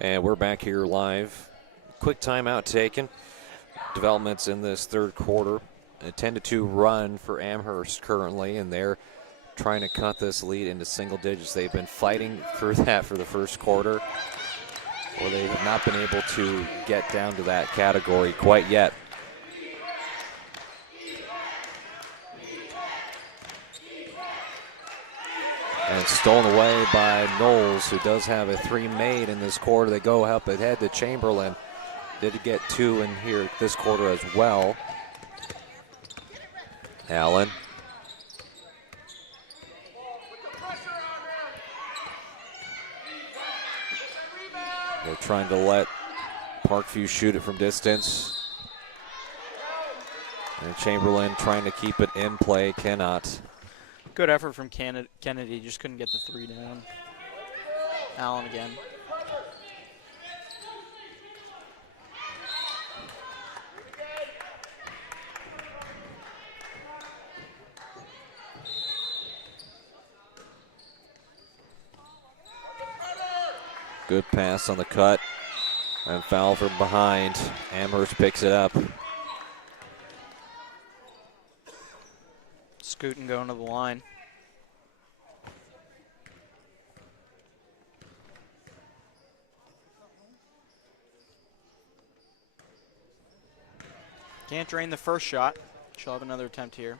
And we're back here live. Quick timeout taken. Developments in this third quarter. A 10-2 run for Amherst currently, and they're trying to cut this lead into single digits. They've been fighting through that for the first quarter. Well, they have not been able to get down to that category quite yet. And stolen away by Knowles, who does have a 3 made in this quarter. They go up ahead to Chamberlain. Did get 2 in here this quarter as well. Allen. They're trying to let Parkview shoot it from distance. And Chamberlain trying to keep it in play, cannot. Good effort from Kennedy, just couldn't get the 3 down. Allen again. Good pass on the cut. And foul from behind. Amherst picks it up. Scooting going to the line. Can't drain the first shot. She'll have another attempt here.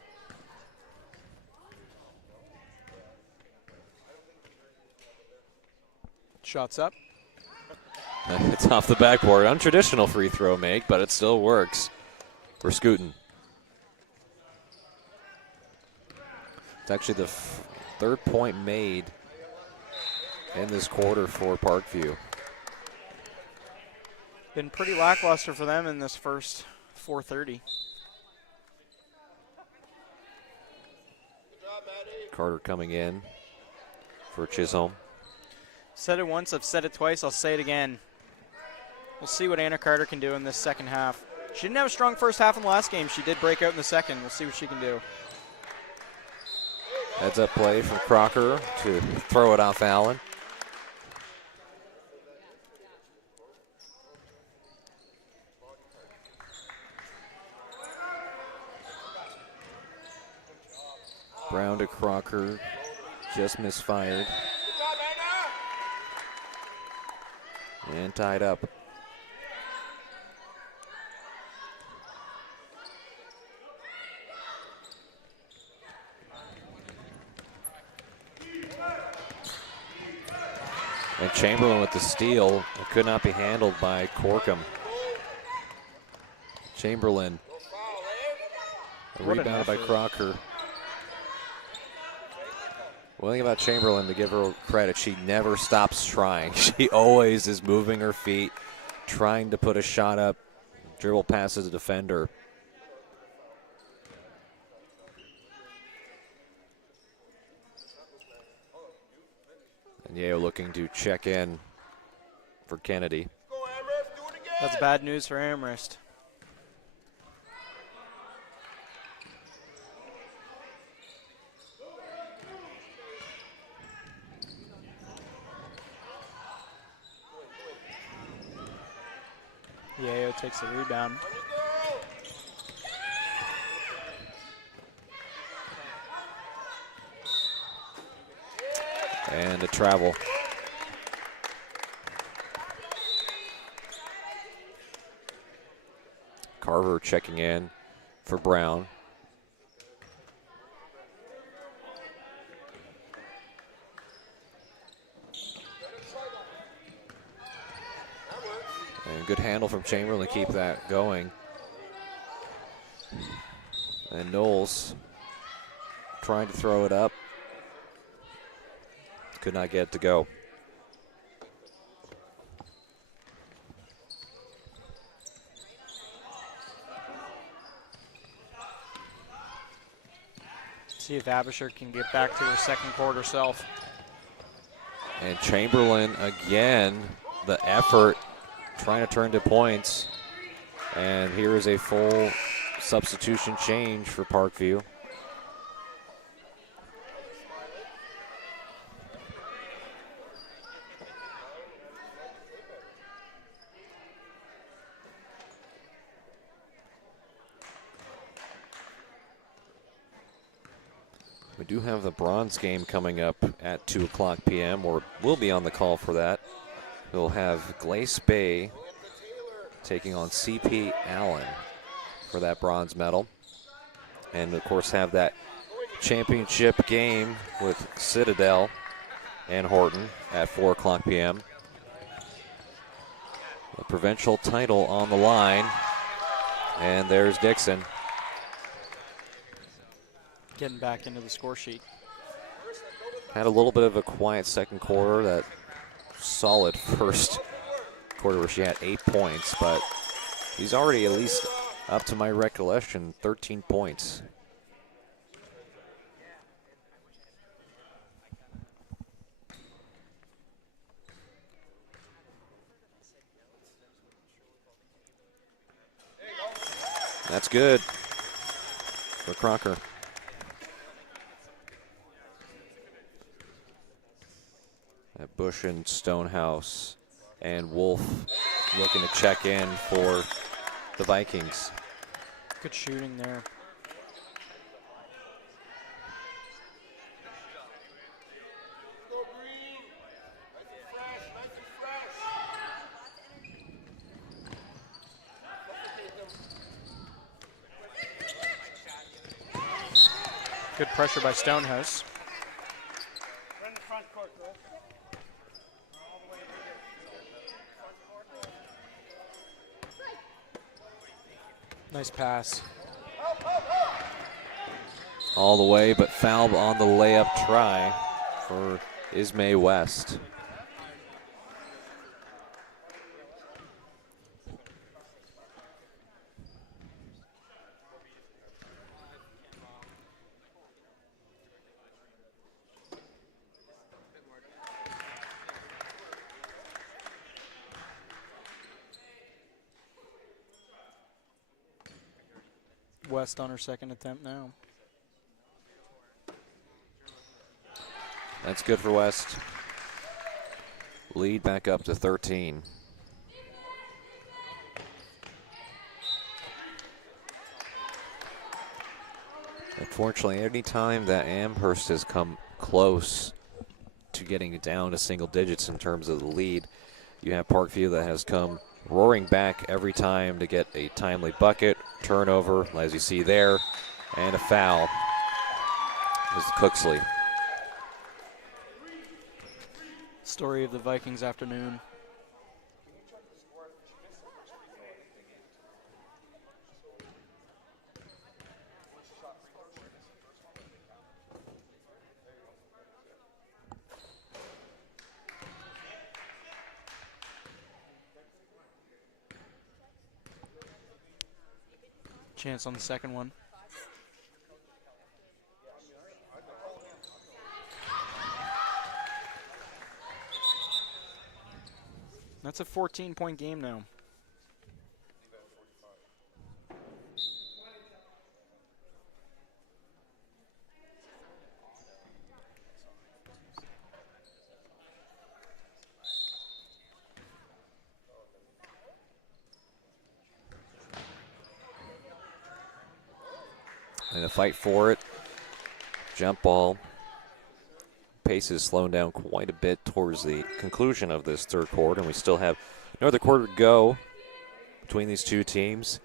Shots up. It's off the backboard. Untraditional free throw make, but it still works for Scooten. It's actually the 3rd point made in this quarter for Parkview. Been pretty lackluster for them in this first 4:30. Carter coming in for Chisholm. Said it once, I've said it twice, I'll say it again. We'll see what Anna Carter can do in this second half. She didn't have a strong first half in the last game. She did break out in the second. We'll see what she can do. Heads up play from Crocker to throw it off Allen. Brown to Crocker, just misfired. And tied up. And Chamberlain with the steal. It could not be handled by Corkum. Chamberlain. Rebounded by Crocker. One thing about Chamberlain, to give her credit, she never stops trying. She always is moving her feet, trying to put a shot up, dribble passes a defender. And Yale looking to check in for Kennedy. That's bad news for Amherst. Yayo takes the rebound. And a travel. Carver checking in for Brown. And good handle from Chamberlain to keep that going. And Knowles trying to throw it up. Could not get it to go. See if Abisher can get back to her second quarter self. And Chamberlain again, the effort, trying to turn to points. And here is a full substitution change for Parkview. We do have the bronze game coming up at 2 o'clock p.m. or we'll be on the call for that. We'll have Glace Bay taking on CP Allen for that bronze medal. And of course have that championship game with Citadel and Horton at 4 o'clock p.m. The provincial title on the line. And there's Dixon. Getting back into the score sheet. Had a little bit of a quiet second quarter, that solid first quarter where she had 8 points, but he's already, at least up to my recollection, 13 points. That's good for Crocker. At Bush and Stonehouse and Wolf looking to check in for the Vikings. Good shooting there. Go green. Nice and fresh. Nice and fresh. Good pressure by Stonehouse. Nice pass. All the way, but foul on the layup try for Ismay West. West on her second attempt now. That's good for West. Lead back up to 13. Unfortunately, any time that Amherst has come close to getting down to single digits in terms of the lead, you have Parkview that has come roaring back every time to get a timely bucket, turnover, as you see there, and a foul. Is Cooksley. Story of the Vikings afternoon. Chance on the second one. That's a 14-point game now. And a fight for it. Jump ball. Pace is slowing down quite a bit towards the conclusion of this third quarter, and we still have another quarter to go between these two teams.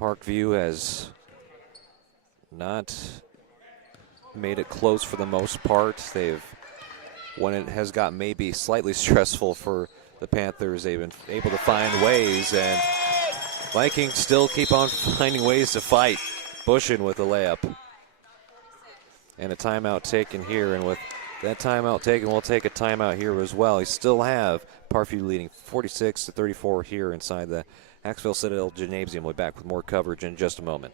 Parkview has not made it close for the most part. When it has got maybe slightly stressful for the Panthers, they've been able to find ways, and Vikings still keep on finding ways to fight. Bushin with a layup. And a timeout taken here, and with that timeout taken, we'll take a timeout here as well. You still have Parkview leading 46-34 here inside the Hacksville Citadel Gymnasium. We'll be back with more coverage in just a moment.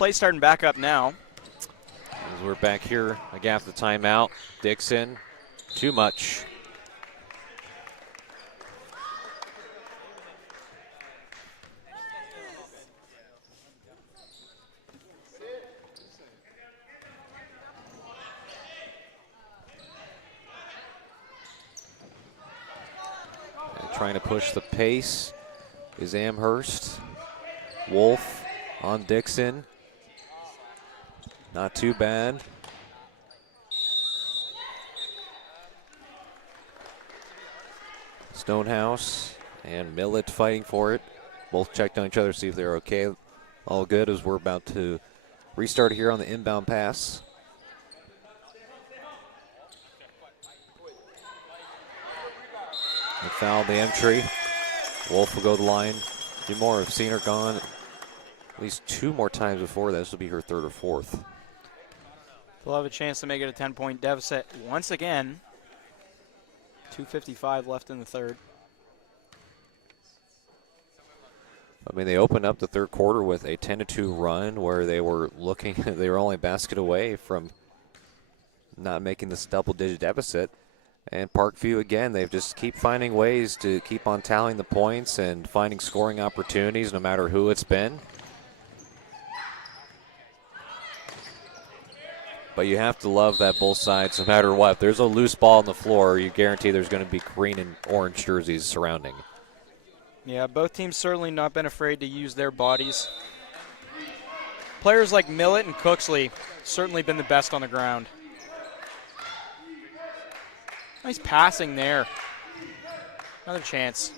play starting back up now. As we're back here again after the timeout. Dixon, too much. And trying to push the pace is Amherst. Wolf on Dixon. Not too bad. Stonehouse and Millett fighting for it. Both checked on each other, see if they're okay. All good as we're about to restart here on the inbound pass. They fouled the entry. Wolf will go to the line. Two more. I've seen her gone at least 2 more times before. This will be her 3rd or 4th. They'll have a chance to make it a 10-point deficit once again. 2:55 left in the third. I mean, they opened up the third quarter with a 10-2 run where they were looking, they were only a basket away from not making this double-digit deficit. And Parkview, again, they just keep finding ways to keep on tallying the points and finding scoring opportunities no matter who it's been. But you have to love that both sides, no matter what. If there's a loose ball on the floor, you guarantee there's going to be green and orange jerseys surrounding. Yeah, both teams certainly not been afraid to use their bodies. Players like Millett and Cooksley certainly been the best on the ground. Nice passing there. Another chance.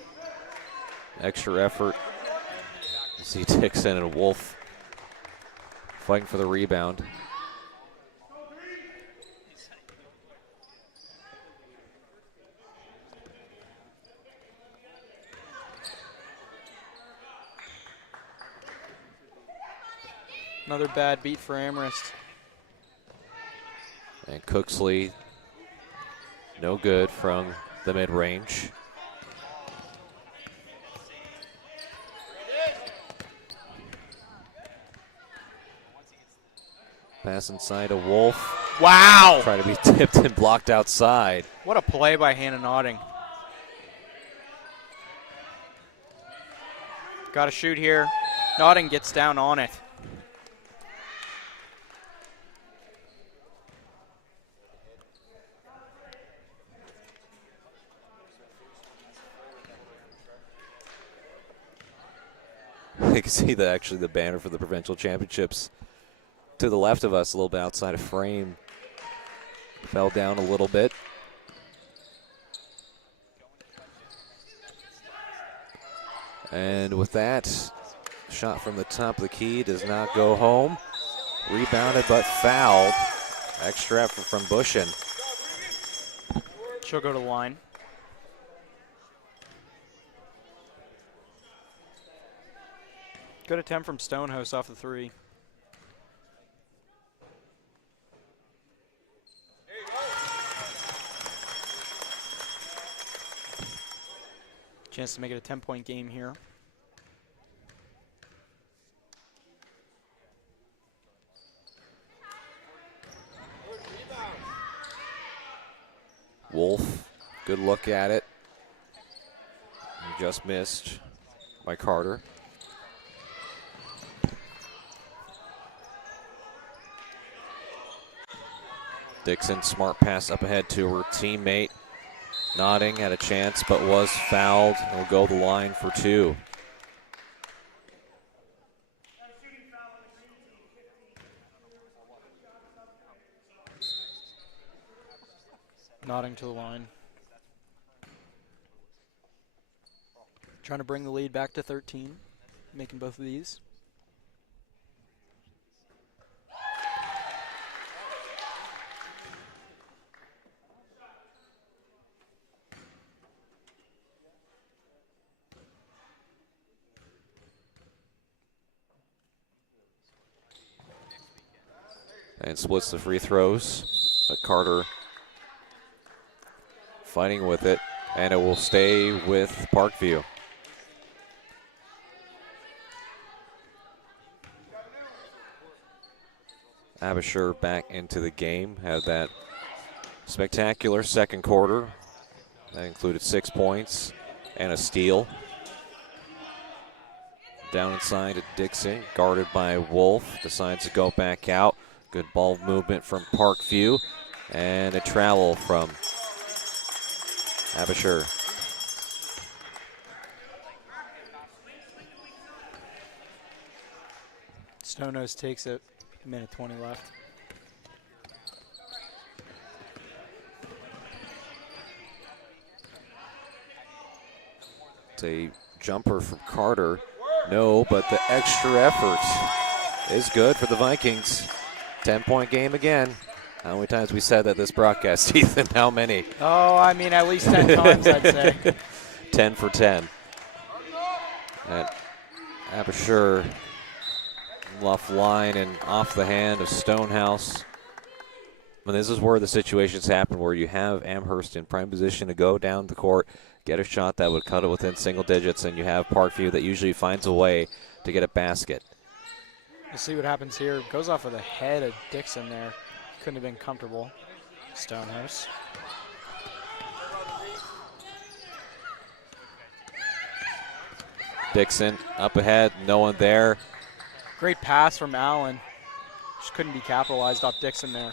Extra effort. You see Dixon and Wolf fighting for the rebound. Another bad beat for Amherst. And Cooksley, no good from the mid-range. Pass inside to Wolf. Wow! Trying to be tipped and blocked outside. What a play by Hannah Notting. Got to shoot here. Notting gets down on it. You can see that actually the banner for the provincial championships to the left of us, a little bit outside of frame. Fell down a little bit. And with that, shot from the top of the key does not go home. Rebounded but fouled. Extra effort from Bushin. She'll go to the line. Good attempt from Stonehouse off the three. Chance to make it a 10-point game here. Wolf, good look at it. Just missed by Carter. Dixon, smart pass up ahead to her teammate. Nodding, had a chance, but was fouled. And will go the line for 2. Nodding to the line. Trying to bring the lead back to 13, making both of these. And splits the free throws. But Carter fighting with it, and it will stay with Parkview. Abasher back into the game. Had that spectacular second quarter. That included 6 points and a steal. Down inside to Dixon, guarded by Wolf. Decides to go back out. Good ball movement from Parkview. And a travel from Abasher. Stonehouse takes it. Minute 20 left. It's a jumper from Carter. No, but the extra effort is good for the Vikings. 10-point game again. How many times we said that this broadcast, Ethan? How many? Oh, I mean, at least 10 times, I'd say. 10 for 10. And Abasher off line and off the hand of Stonehouse. And this is where the situations happen where you have Amherst in prime position to go down the court, get a shot that would cut it within single digits, and you have Parkview that usually finds a way to get a basket. We'll see what happens here. Goes off of the head of Dixon there. Couldn't have been comfortable. Stonehouse. Dixon up ahead, no one there. Great pass from Allen. Just couldn't be capitalized off Dixon there.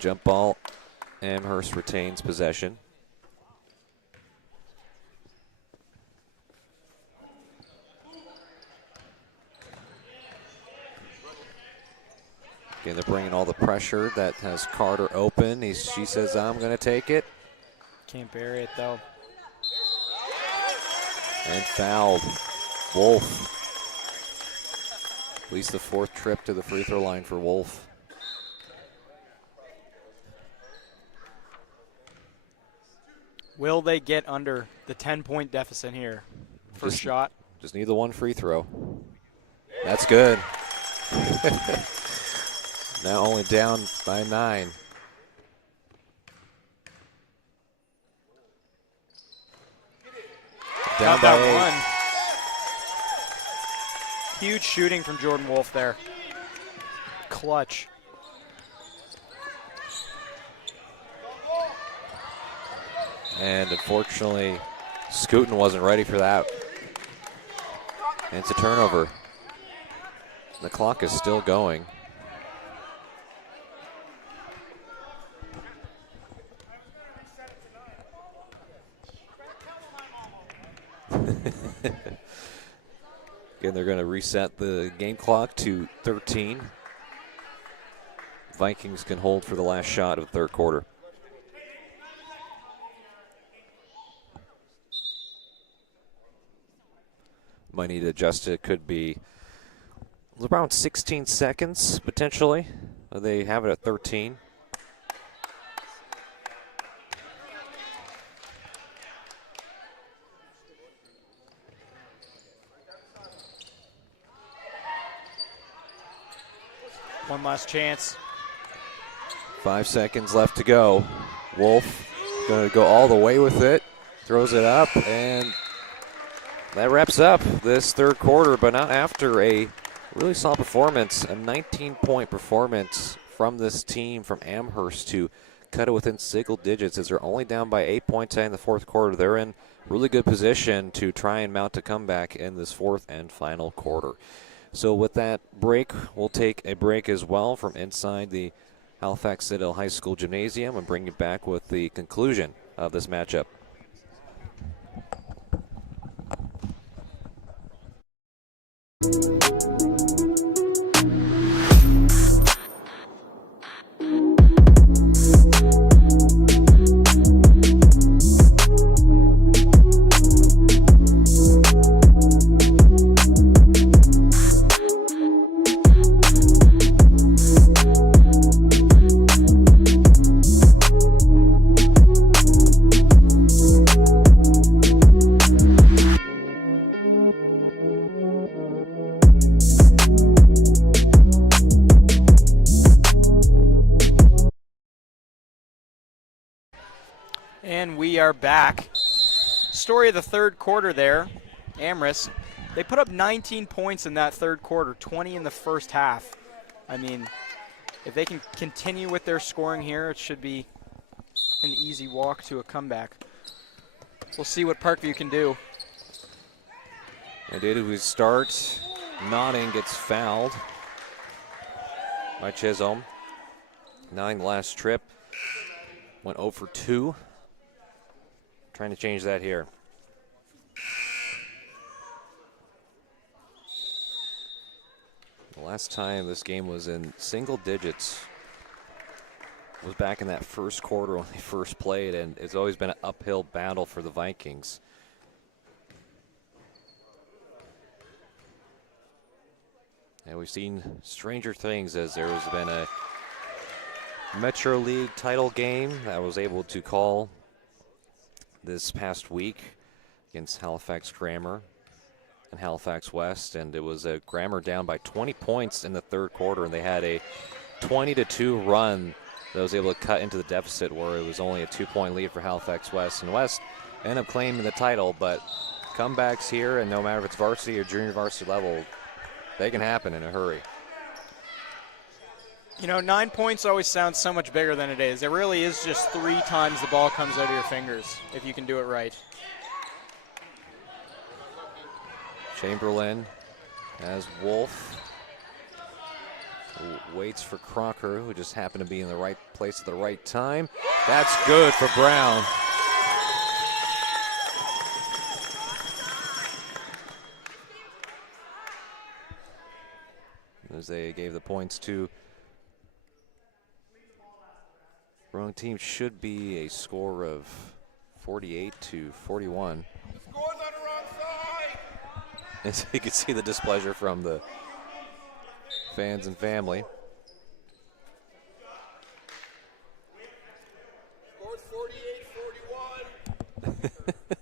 Jump ball. Amherst retains possession. Again, they're bringing all the pressure. That has Carter open. She says, I'm going to take it. Can't bury it, though. And fouled. Wolf. At least the 4th trip to the free throw line for Wolf. Will they get under the 10-point deficit here? First shot. Just need the 1 free throw. That's good. Now only down by 9. Down by 8. One. Huge shooting from Jordan Wolf there. Clutch. And unfortunately, Scooten wasn't ready for that. And it's a turnover. The clock is still going. Again, they're going to reset the game clock to 13. Vikings can hold for the last shot of the third quarter. Might need to adjust it. Could be around 16 seconds, potentially. They have it at 13. One last chance. 5 seconds left to go. Wolf going to go all the way with it. Throws it up, and that wraps up this third quarter, but not after a really solid performance. A 19-point performance from this team from Amherst to cut it within single digits as they're only down by 8 points in the fourth quarter. They're in really good position to try and mount a comeback in this fourth and final quarter. So with that break, we'll take a break as well from inside the Halifax Citadel High School Gymnasium and bring you back with the conclusion of this matchup. And we are back. Story of the third quarter there. Amherst They put up 19 points in that third quarter, 20 in the first half. I mean, if they can continue with their scoring here, it should be an easy walk to a comeback. We'll see what Parkview can do. And did we start? Nodding gets fouled by Chisholm. 9 last trip. Went 0 for 2. Trying to change that here. The last time this game was in single digits was back in that first quarter when they first played, and it's always been an uphill battle for the Vikings. And we've seen stranger things, as there has been a Metro League title game that I was able to call this past week against Halifax Grammar and Halifax West, and it was a Grammar down by 20 points in the third quarter, and they had a 20-2 run that was able to cut into the deficit, where it was only a 2-point lead for Halifax West, and West ended up claiming the title. But comebacks here, and no matter if it's varsity or junior varsity level, they can happen in a hurry. You know, 9 points always sounds so much bigger than it is. It really is just 3 times the ball comes out of your fingers if you can do it right. Chamberlain as Wolf who waits for Crocker, who just happened to be in the right place at the right time. That's good for Brown. As they gave the points to wrong team, should be a score of 48-41. The score's on the wrong side. As you can see the displeasure from the fans and family. Score's 48-41.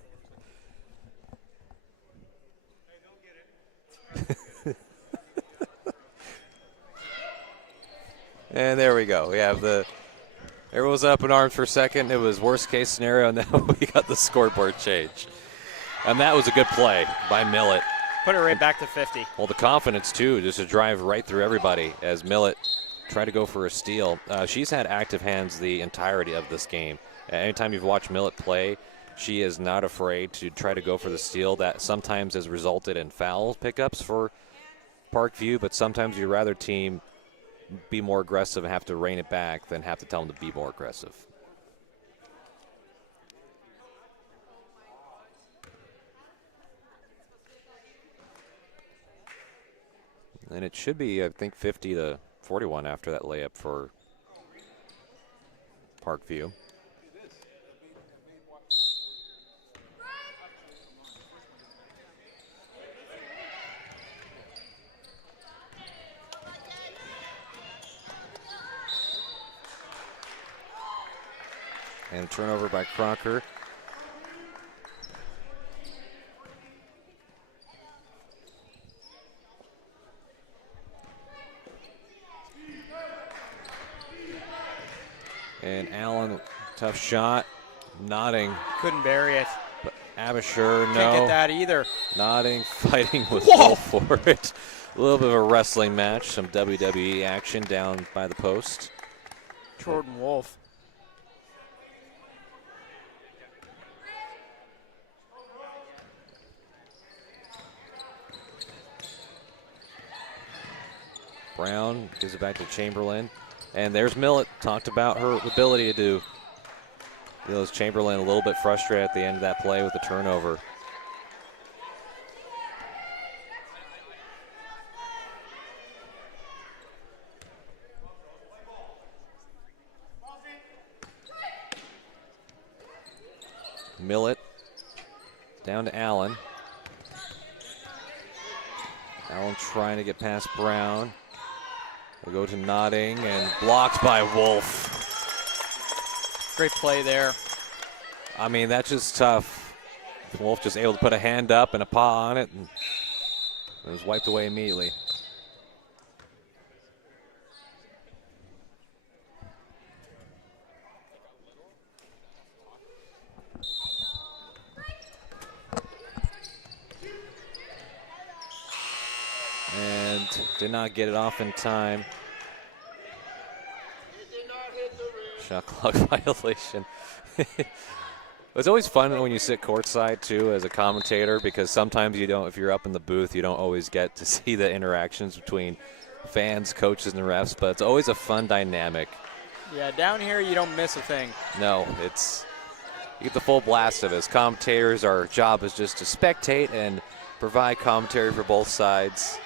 And there we go. We have the, everyone was up in arms for a second. It was worst case scenario, and now we got the scoreboard change. And that was a good play by Millett. Put it right back to 50. Well, the confidence, too, just to drive right through everybody as Millett tried to go for a steal. She's had active hands the entirety of this game. Anytime you've watched Millett play, she is not afraid to try to go for the steal. That sometimes has resulted in foul pickups for Parkview, but sometimes you'd rather team be more aggressive and have to rein it back than have to tell them to be more aggressive. And it should be, I think, 50-41 after that layup for Parkview. And a turnover by Crocker. And Allen, tough shot. Nodding. Couldn't bury it. But Abisher, no. Can't get that either. Nodding, fighting with Wolf for it. A little bit of a wrestling match, some WWE action down by the post. Jordan Wolf. Brown gives it back to Chamberlain. And there's Millett. Talked about her ability to do. Feels Chamberlain a little bit frustrated at the end of that play with the turnover. Millett down to Allen. Allen trying to get past Brown. We'll go to Nodding and blocked by Wolf. Great play there. I mean, that's just tough. Wolf just able to put a hand up and a paw on it, and it was wiped away immediately. Did not get it off in time. Shot clock violation. It's always fun when you sit courtside too as a commentator, because sometimes you don't, if you're up in the booth, you don't always get to see the interactions between fans, coaches, and refs, but it's always a fun dynamic. Yeah, down here you don't miss a thing. No, you get the full blast of it. As commentators, our job is just to spectate and provide commentary for both sides.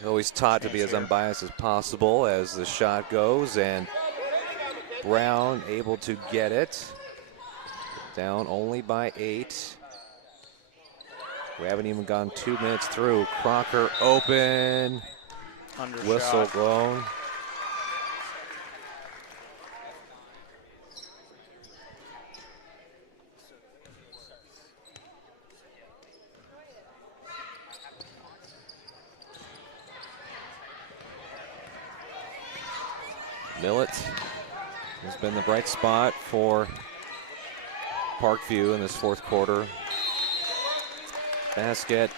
You're always taught to be as unbiased as possible as the shot goes, and Brown able to get it. Down only by 8. We haven't even gone 2 minutes through. Crocker open. Undershot. Whistle blown. Millett has been the bright spot for Parkview in this fourth quarter. Basket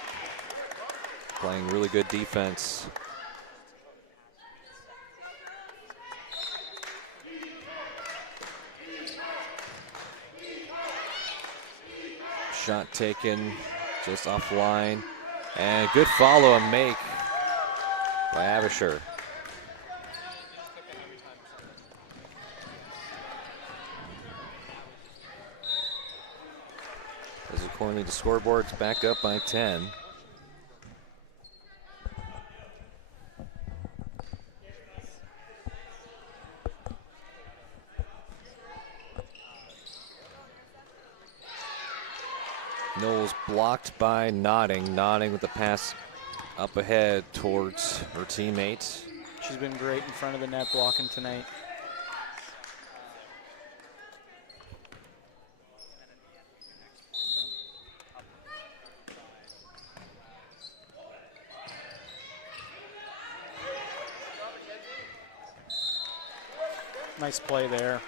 playing really good defense. Shot taken just offline, and good follow and make by Abisher. As accordingly, the scoreboard's back up by 10. Knowles blocked by Nodding. Nodding with the pass up ahead towards her teammate. She's been great in front of the net blocking tonight. Nice play there.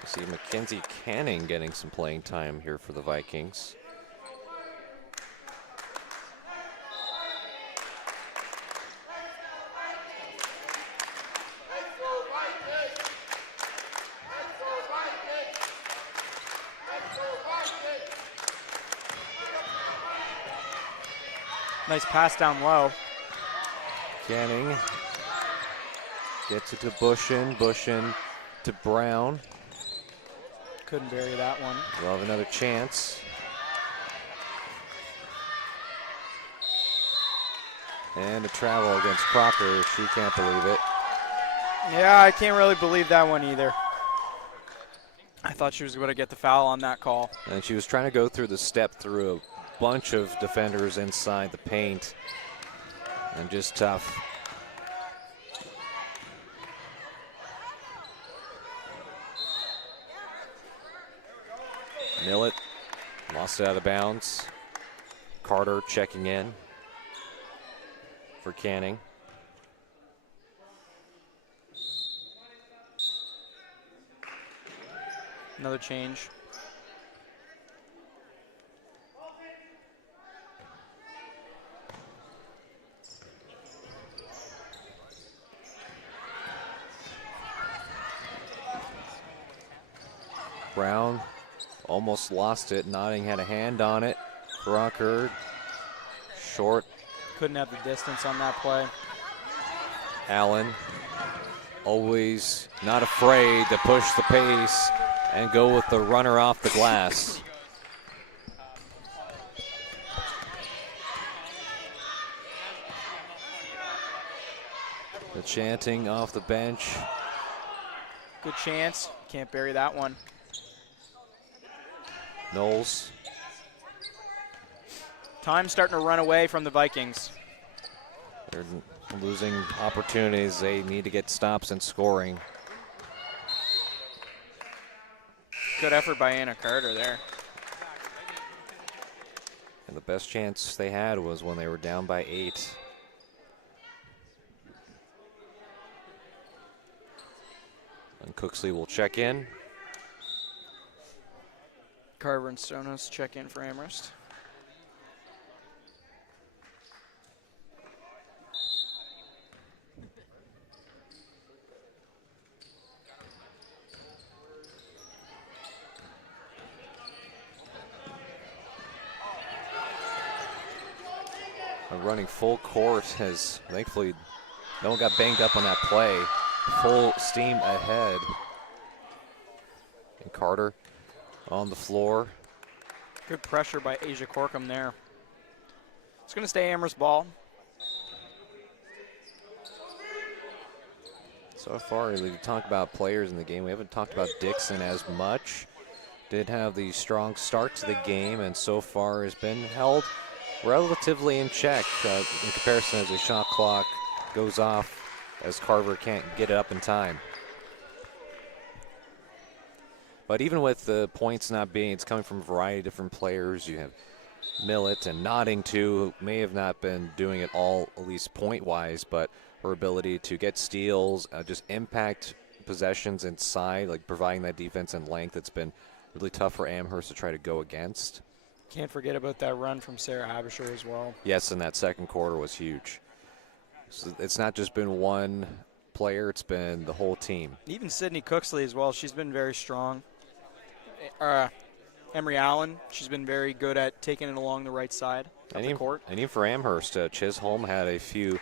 You see Mackenzie Canning getting some playing time here for the Vikings. Nice pass down low. Canning gets it to Bushin. Bushin to Brown. Couldn't bury that one. We'll have another chance. And a travel against Crocker. She can't believe it. Yeah, I can't really believe that one either. I thought she was going to get the foul on that call. And she was trying to go through the step through a bunch of defenders inside the paint. And just tough. Millett lost it out of bounds. Carter checking in for Canning. Another change. Brown almost lost it. Nodding had a hand on it. Crocker short. Couldn't have the distance on that play. Allen always not afraid to push the pace and go with the runner off the glass. The chanting off the bench. Good chance. Can't bury that one. Knowles. Time's starting to run away from the Vikings. They're losing opportunities. They need to get stops and scoring. Good effort by Anna Carter there. And the best chance they had was when they were down by 8. And Cooksley will check in. Carver and Stonos check in for Amherst. running full court as thankfully no one got banged up on that play. Full steam ahead. And Carter on the floor. Good pressure by Asia Corkum there. It's going to stay Amherst ball. So far, we talk about players in the game. We haven't talked about Dixon as much. Did have the strong start to the game, and so far has been held relatively in check in comparison as the shot clock goes off as Carver can't get it up in time. But even with the points not being, it's coming from a variety of different players. You have Millett and Nodding too, who may have not been doing it all, at least point-wise, but her ability to get steals, just impact possessions inside, like providing that defense and length, it's been really tough for Amherst to try to go against. Can't forget about that run from Sarah Abisher as well. Yes, and that second quarter was huge. So it's not just been one player, it's been the whole team. Even Sydney Cooksley as well, she's been very strong. Emery Allen, she's been very good at taking it along the right side of the court. And even for Amherst, Chisholm had a few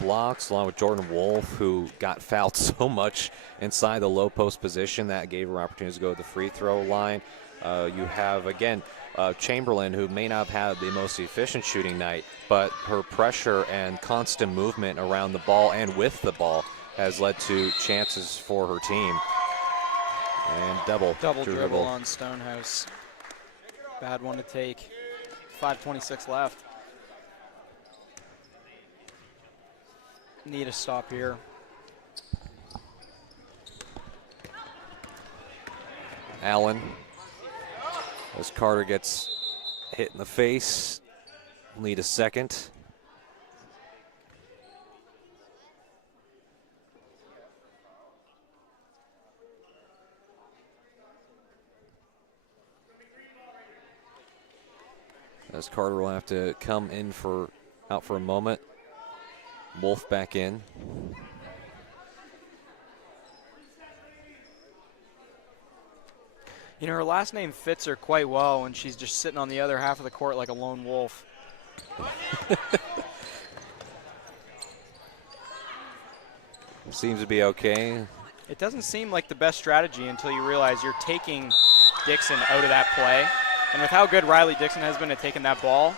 blocks along with Jordan Wolf, who got fouled so much inside the low post position that gave her opportunities to go to the free throw line. You have, again, Chamberlain, who may not have had the most efficient shooting night, but her pressure and constant movement around the ball and with the ball has led to chances for her team. And double dribble on Stonehouse. Bad one to take. 5:26 left. Need a stop here. Allen, as Carter gets hit in the face, will need a second. As Carter will have to come in out for a moment. Wolf back in. You know, her last name fits her quite well when she's just sitting on the other half of the court like a lone wolf. Seems to be okay. It doesn't seem like the best strategy until you realize you're taking Dixon out of that play. And with how good Riley Dixon has been at taking that ball,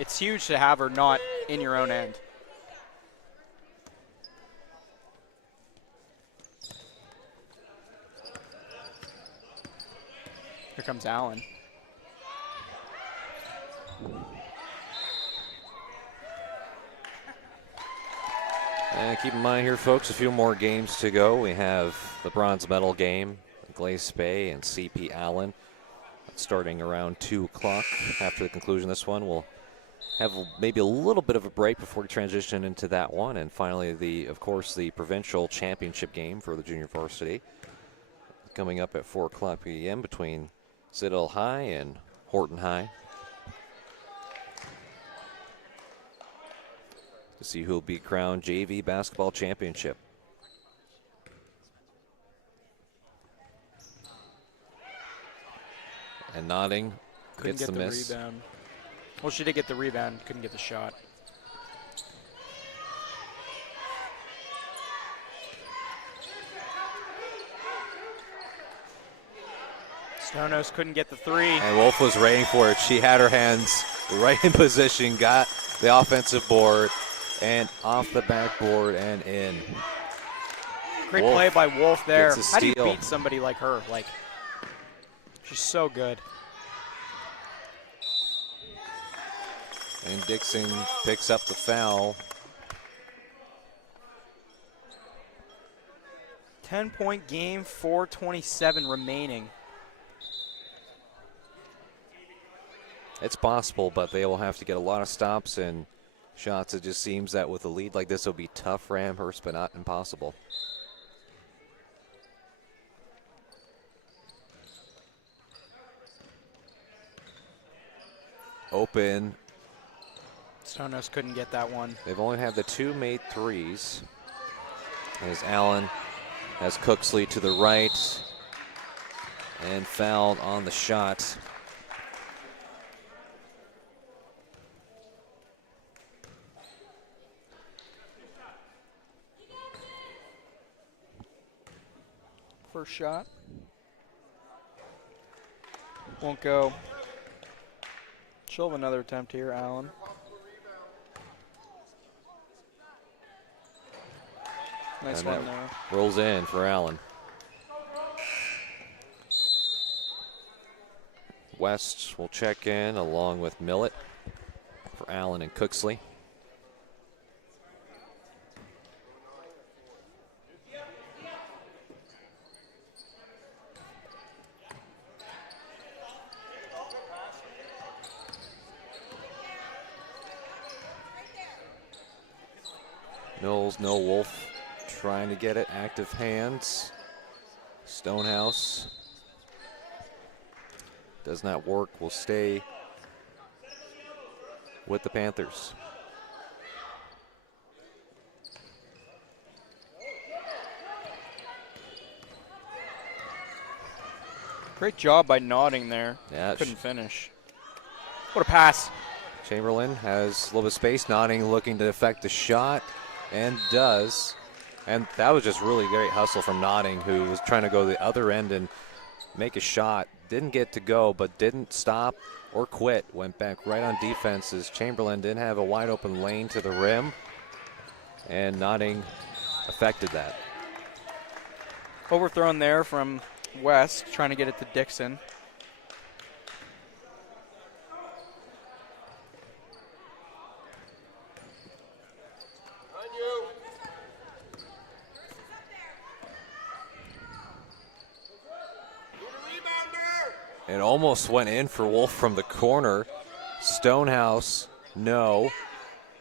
it's huge to have her not in your own end. Here comes Allen. And keep in mind here, folks, a few more games to go. We have the bronze medal game, Glace Bay and CP Allen, starting around 2 o'clock. After the conclusion of this one, we'll have maybe a little bit of a break before we transition into that one. And finally, of course, the provincial championship game for the junior varsity coming up at 4 o'clock p.m. between Citadel High and Horton High. To see who will be crowned JV basketball championship. And Nodding Couldn't gets get the miss. Rebound. Well, she did get the rebound, couldn't get the shot. Stonehouse couldn't get the three. And Wolf was waiting for it. She had her hands right in position, got the offensive board, and off the backboard and in. Great Wolf play by Wolf there. gets a How do you steal. beat somebody like her? Like, she's so good. And Dixon picks up the foul. 10-point game, 4:27 remaining. It's possible, but they will have to get a lot of stops and shots. It just seems that with a lead like this, it'll be tough for Amherst, but not impossible. Open. Stonehouse couldn't get that one. They've only had the 2 made threes. As Allen has Cooksley to the right and fouled on the shot. First shot. Won't go. She'll have another attempt here, Allen. Nice And one that there. rolls in for Allen. West will check in along with Millett for Allen and Cooksley. Knowles, no Wolf trying to get it. Active hands. Stonehouse does not work. Will stay with the Panthers. Great job by nodding there. Yeah, Couldn't finish. What a pass. Chamberlain has a little bit of space. Nodding, looking to affect the shot, and does. And that was just really great hustle from Nodding, who was trying to go the other end and make a shot. Didn't get to go, but didn't stop or quit. Went back right on defense as Chamberlain didn't have a wide open lane to the rim. And Nodding affected that. Overthrown there from West, trying to get it to Dixon. On you. Need a rebounder. It almost went in for Wolf from the corner. Stonehouse, no.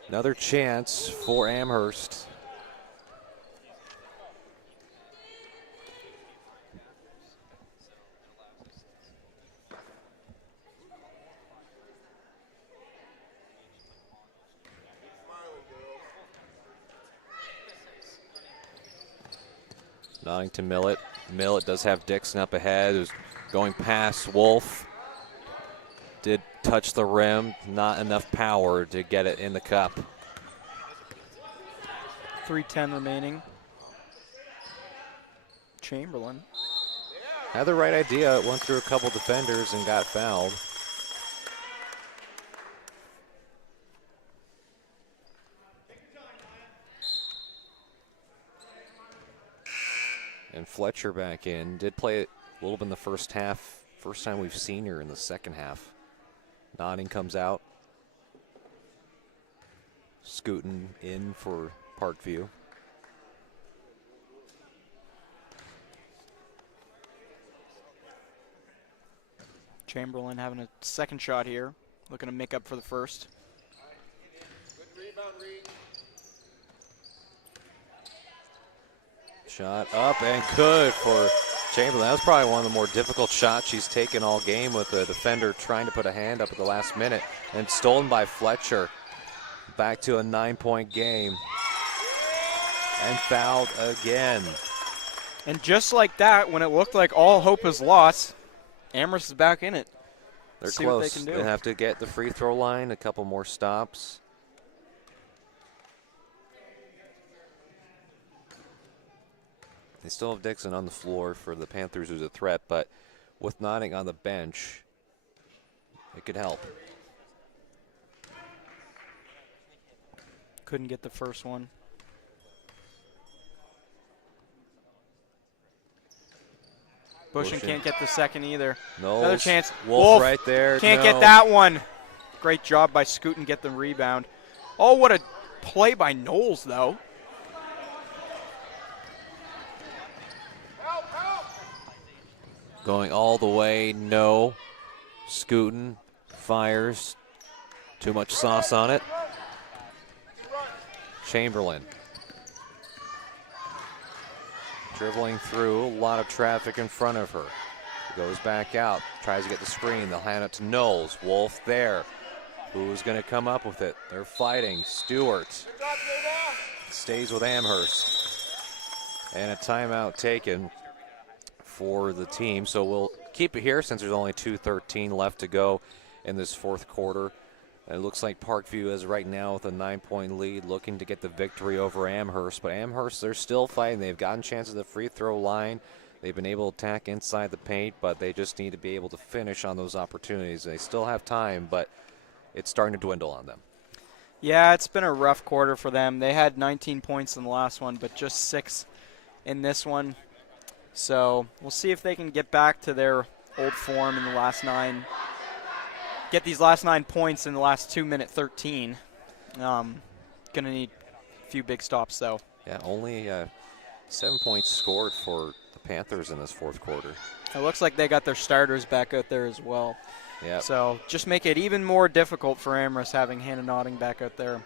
Another chance for Amherst. Nodding to Millett. Millett does have Dixon up ahead, who's going past Wolf. Did touch the rim, not enough power to get it in the cup. 3:10 remaining. Chamberlain. Had the right idea, went through a couple defenders and got fouled. And Fletcher back in. Did play it a little bit in the first half. First time we've seen her in the second half. Nodding comes out. Scooting in for Parkview. Chamberlain having a second shot here. Looking to make up for the first. Good rebound, Reed. Shot up and good for Chamberlain. That was probably one of the more difficult shots she's taken all game, with the defender trying to put a hand up at the last minute, and stolen by Fletcher. Back to a 9-point game. And fouled again. And just like that, when it looked like all hope is lost, Amherst is back in it. They're See close. what they can do. They have to get the free throw line, a couple more stops. They still have Dixon on the floor for the Panthers, who's a threat, but with Nodding on the bench, it could help. Couldn't get the first one. Bushin Bushin. can't get the second either. No. Another chance. Wolf right there. Can't No. get that one. Great job by Scootin, get the rebound. Oh, what a play by Knowles, though. Help, help. Going all the way, no. Scootin fires. Too much sauce on it. Chamberlain. Dribbling through, a lot of traffic in front of her. Goes back out, tries to get the screen. They'll hand it to Knowles. Wolf there. Who's going to come up with it? They're fighting. Stewart Good job, Jada. stays with Amherst. And a timeout taken for the team. So we'll keep it here since there's only 2:13 left to go in this fourth quarter. It looks like Parkview is right now with a 9-point lead, looking to get the victory over Amherst. But Amherst, they're still fighting. They've gotten chances at the free throw line. They've been able to attack inside the paint, but they just need to be able to finish on those opportunities. They still have time, but it's starting to dwindle on them. Yeah, it's been a rough quarter for them. They had 19 points in the last one, but just 6 in this one. So we'll see if they can get back to their old form in the last 9. Get these last 9 points in the last 2:13. Going to need a few big stops, though. Yeah, only 7 points scored for the Panthers in this fourth quarter. It looks like they got their starters back out there as well. Yeah. So just make it even more difficult for Amherst having Hannah Notting back out there.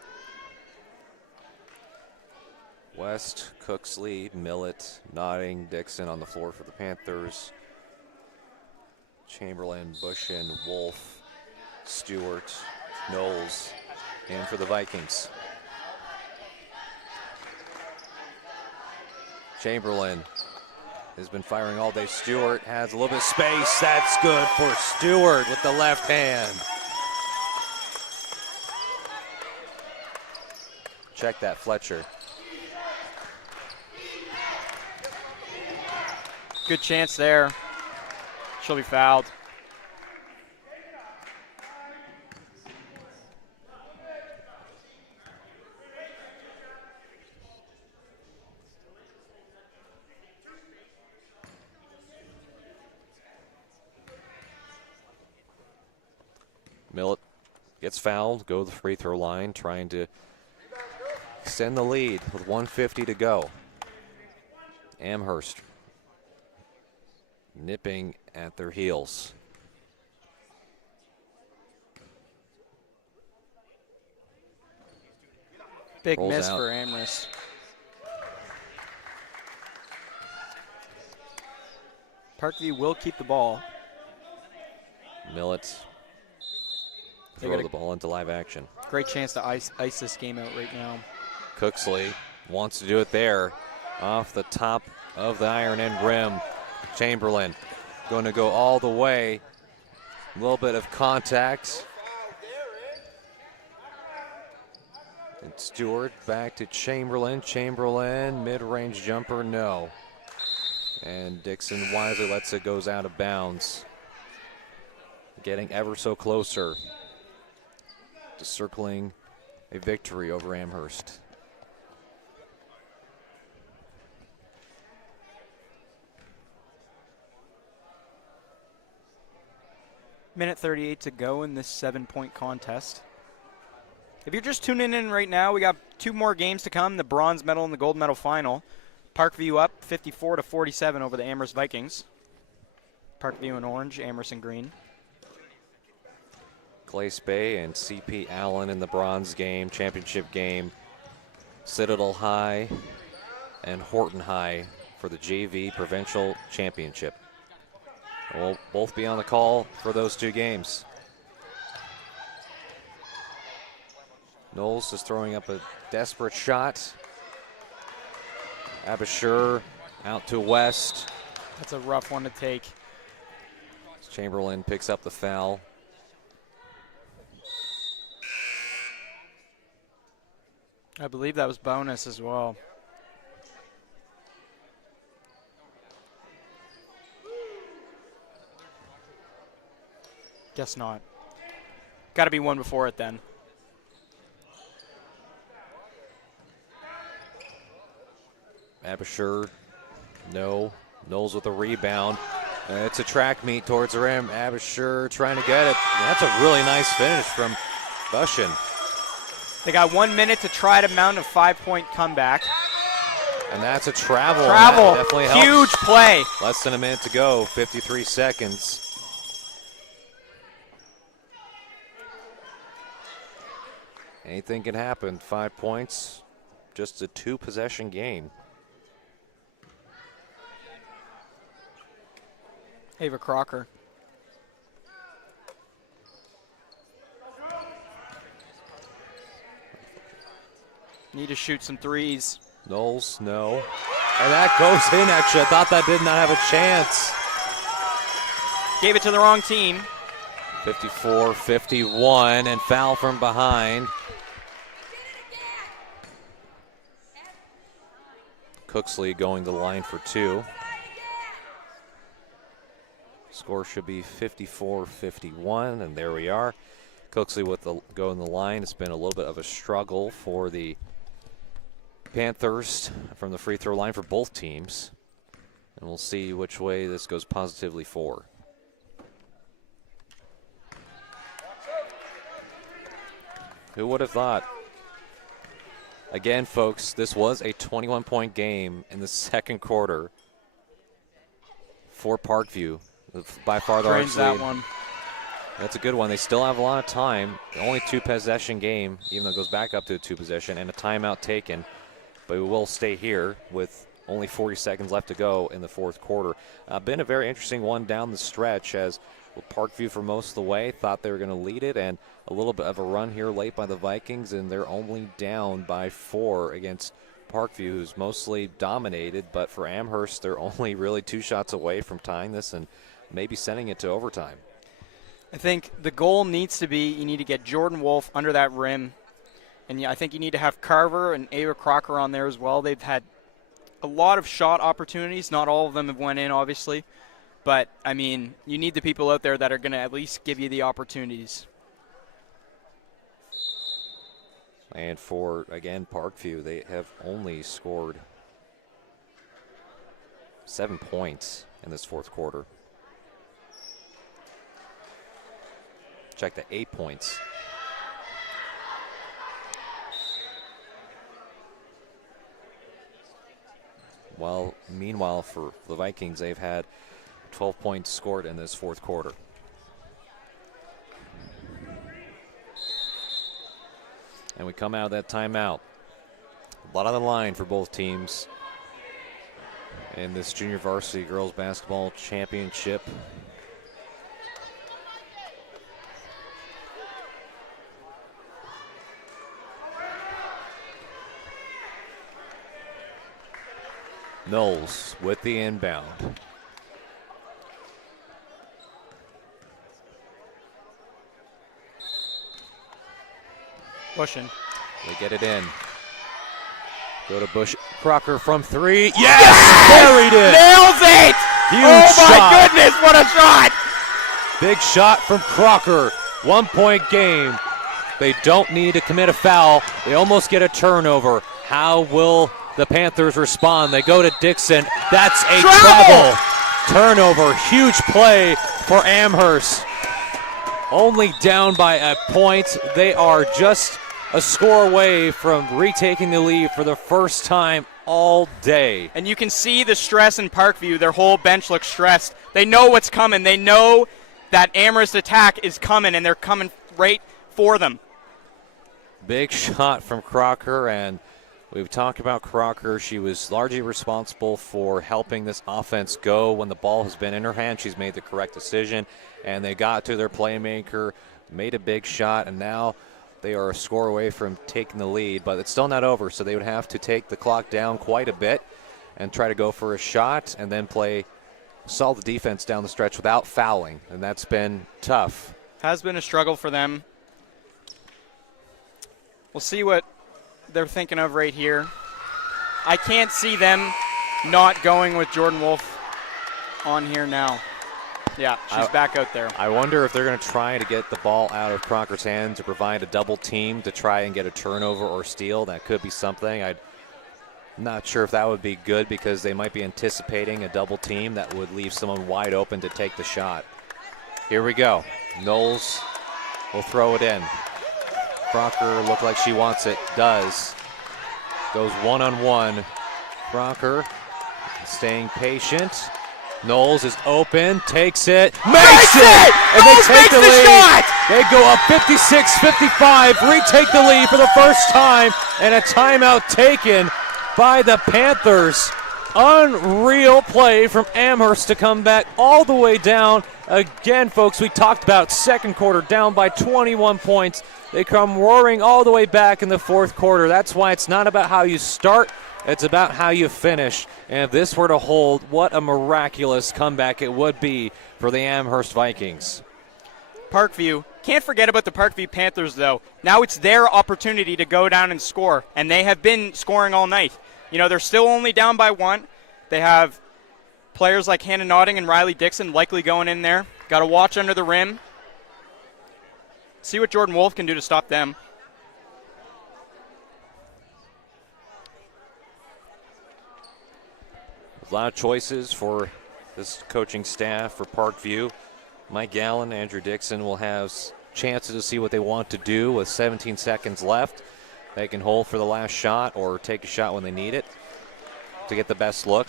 West, Cooks lead, Millett, Notting, Dixon on the floor for the Panthers. Chamberlain, Bushin, Wolf, Stewart, Knowles, and for the Vikings. Chamberlain has been firing all day. Stewart has a little bit of space. That's good for Stewart with the left hand. Check that, Fletcher. Good chance there. She'll be fouled. Millett gets fouled, go to the free throw line, trying to extend the lead with 1:50 to go. Amherst nipping at their heels. Big Rolls miss out. for Amherst. Parkview will keep the ball. Millett They throw got the ball into live action. Great chance to ice this game out right now. Cooksley wants to do it there off the top of the iron end rim. Chamberlain going to go all the way. A little bit of contact. And Stewart back to Chamberlain. Chamberlain, mid-range jumper, no. And Dixon wisely lets it goes out of bounds. Getting ever so closer to circling a victory over Amherst. Minute 38 to go in this 7-point contest. If you're just tuning in right now, we got 2 more games to come, the bronze medal and the gold medal final. Parkview up 54-47 over the Amherst Vikings. Parkview in orange, Amherst in green. Glace Bay and CP Allen in the bronze game, championship game. Citadel High and Horton High for the JV Provincial Championship. We'll both be on the call for those 2 games. Knowles is throwing up a desperate shot. Abashur out to West. That's a rough one to take. Chamberlain picks up the foul. I believe that was bonus as well. Guess not. Got to be one before it then. Abashur, no. Knowles with a rebound. It's a track meet towards the rim. Abashur trying to get it. That's a really nice finish from Bushin. They got 1 minute to try to mount a 5-point comeback. And that's a travel. Travel. That definitely helps. Huge play. Less than a minute to go, 53 seconds. Anything can happen. 5 points, just a 2-possession game. Ava Crocker. Need to shoot some threes. Knowles, no. And that goes in, actually. I thought that did not have a chance. Gave it to the wrong team. 54-51, and foul from behind. Cooksley going to the line for 2. Score should be 54-51, and there we are. Cooksley with the go in the line. It's been a little bit of a struggle for the Panthers from the free throw line for both teams. And we'll see which way this goes positively for. Who would have thought? Again, folks, this was a 21-point game in the second quarter for Parkview. By far the Drains largest that lead. one. That's a good one. They still have a lot of time. Only 2-possession game, even though it goes back up to a 2-possession, and a timeout taken. But we will stay here with only 40 seconds left to go in the fourth quarter. Been a very interesting one down the stretch as Parkview for most of the way thought they were going to lead it, and a little bit of a run here late by the Vikings, and they're only down by 4 against Parkview, who's mostly dominated. But for Amherst, they're only really 2 shots away from tying this and maybe sending it to overtime. I think the goal needs to be you need to get Jordan Wolf under that rim. And I think you need to have Carver and Ava Crocker on there as well. They've had a lot of shot opportunities. Not all of them have went in, obviously. But, I mean, you need the people out there that are going to at least give you the opportunities. And for, again, Parkview, they have only scored 7 points in this fourth quarter. Check the 8 points. Well, meanwhile, for the Vikings, they've had 12 points scored in this fourth quarter. And we come out of that timeout. A lot on the line for both teams in this junior varsity girls basketball championship. Knowles with the inbound. Pushing. They get it in. Go to Bush. Crocker from 3. Yes! Buried it! Nails it! Huge oh my shot. goodness, what a shot! Big shot from Crocker. 1-point game. They don't need to commit a foul. They almost get a turnover. How will the Panthers respond? They go to Dixon. That's a travel. Turnover. Huge play for Amherst. Only down by a point. They are just a score away from retaking the lead for the first time all day. And you can see the stress in Parkview. Their whole bench looks stressed. They know what's coming. They know that Amherst attack is coming, and they're coming right for them. Big shot from Crocker, and we've talked about Crocker. She was largely responsible for helping this offense go. When the ball has been in her hand, she's made the correct decision, and they got to their playmaker, made a big shot, and now they are a score away from taking the lead. But it's still not over, so they would have to take the clock down quite a bit and try to go for a shot and then play solid defense down the stretch without fouling, and that's been tough. Has been a struggle for them. We'll see what they're thinking of right here. I can't see them not going with Jordan Wolf on here now. Yeah, she's back out there. I wonder if they're going to try to get the ball out of Crocker's hands to provide a double team to try and get a turnover or steal. That could be something. I'm not sure if that would be good because they might be anticipating a double team that would leave someone wide open to take the shot. Here we go. Knowles will throw it in. Crocker looked like she wants it. Does. Goes one-on-one. Crocker staying patient. Knowles is open, takes it, makes it! And they take the lead. They go up 56-55, retake the lead for the first time, and a timeout taken by the Panthers. Unreal play from Amherst to come back all the way down. Again, folks, we talked about second quarter down by 21 points. They come roaring all the way back in the fourth quarter. That's why it's not about how you start, it's about how you finish. And if this were to hold, what a miraculous comeback it would be for the Amherst Vikings. Parkview. Can't forget about the Parkview Panthers, though. Now it's their opportunity to go down and score, and they have been scoring all night. You know, they're still only down by 1. They have Players like Hannah Notting and Riley Dixon likely going in there. Got to watch under the rim. See what Jordan Wolf can do to stop them. A lot of choices for this coaching staff for Parkview. Mike Gallen, Andrew Dixon will have chances to see what they want to do with 17 seconds left. They can hold for the last shot or take a shot when they need it to get the best look.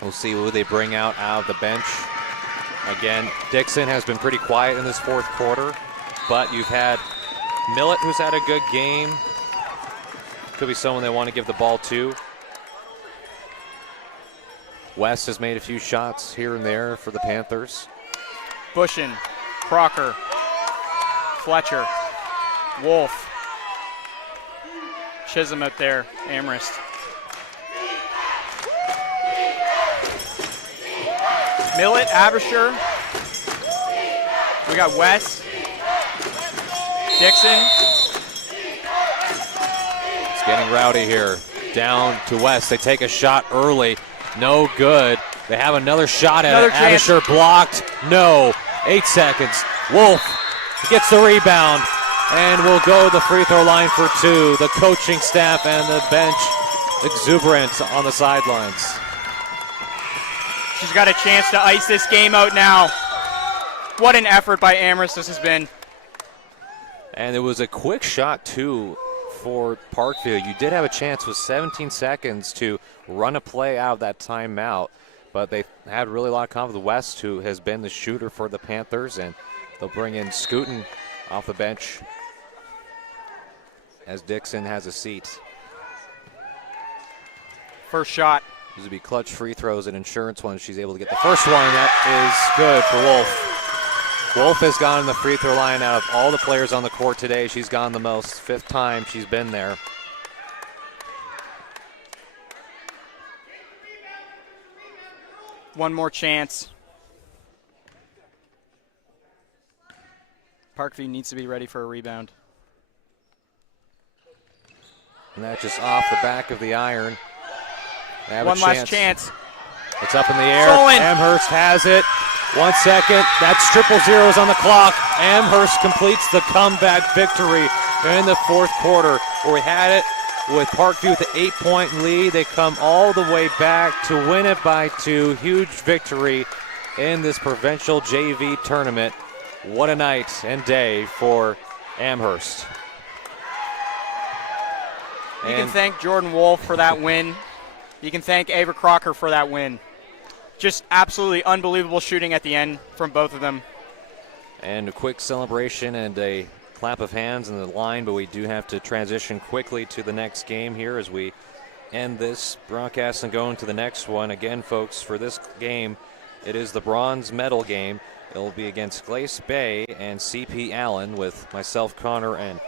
We'll see who they bring out of the bench. Again, Dixon has been pretty quiet in this fourth quarter, but you've had Millett, who's had a good game. Could be someone they want to give the ball to. West has made a few shots here and there for the Panthers. Bushin, Crocker, Fletcher, Wolf, Chisholm out there, Amherst. Millett, Avisher. We got West, Dixon. It's getting rowdy here. Down to West. They take a shot early. No good. They have another shot at it. Avisher blocked. No. 8 seconds. Wolf gets the rebound and will go to the free throw line for two. The coaching staff and the bench exuberant on the sidelines. She's got a chance to ice this game out now. What an effort by Amherst this has been. And it was a quick shot, too, for Parkview. You did have a chance with 17 seconds to run a play out of that timeout, but they had really a lot of confidence. West, who has been the shooter for the Panthers, and they'll bring in Scooten off the bench as Dixon has a seat. First shot. These would be clutch free throws and insurance ones. She's able to get the first one. That is good for Wolf. Wolf has gone in the free throw line out of all the players on the court today. She's gone the most. 5th time she's been there. One more chance. Parkview needs to be ready for a rebound. And that's just off the back of the iron. One last chance. It's up in the air. Stolen. Amherst has it. 1 second. That's triple zeros on the clock. Amherst completes the comeback victory in the fourth quarter, where we had it with Parkview with the 8-point lead. They come all the way back to win it by 2. Huge victory in this provincial JV tournament. What a night and day for Amherst. You can thank Jordan Wolf for that win. You can thank Ava Crocker for that win. Just absolutely unbelievable shooting at the end from both of them. And a quick celebration and a clap of hands in the line, but we do have to transition quickly to the next game here as we end this broadcast and go into the next one. Again, folks, for this game, it is the bronze medal game. It will be against Glace Bay and CP Allen, with myself, Connor, and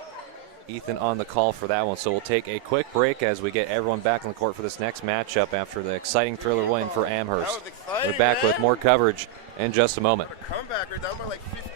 Ethan on the call for that one. So we'll take a quick break as we get everyone back on the court for this next matchup after the exciting thriller win for Amherst. That was exciting, We're back man. with more coverage in just a moment. A comebacker down by like 15.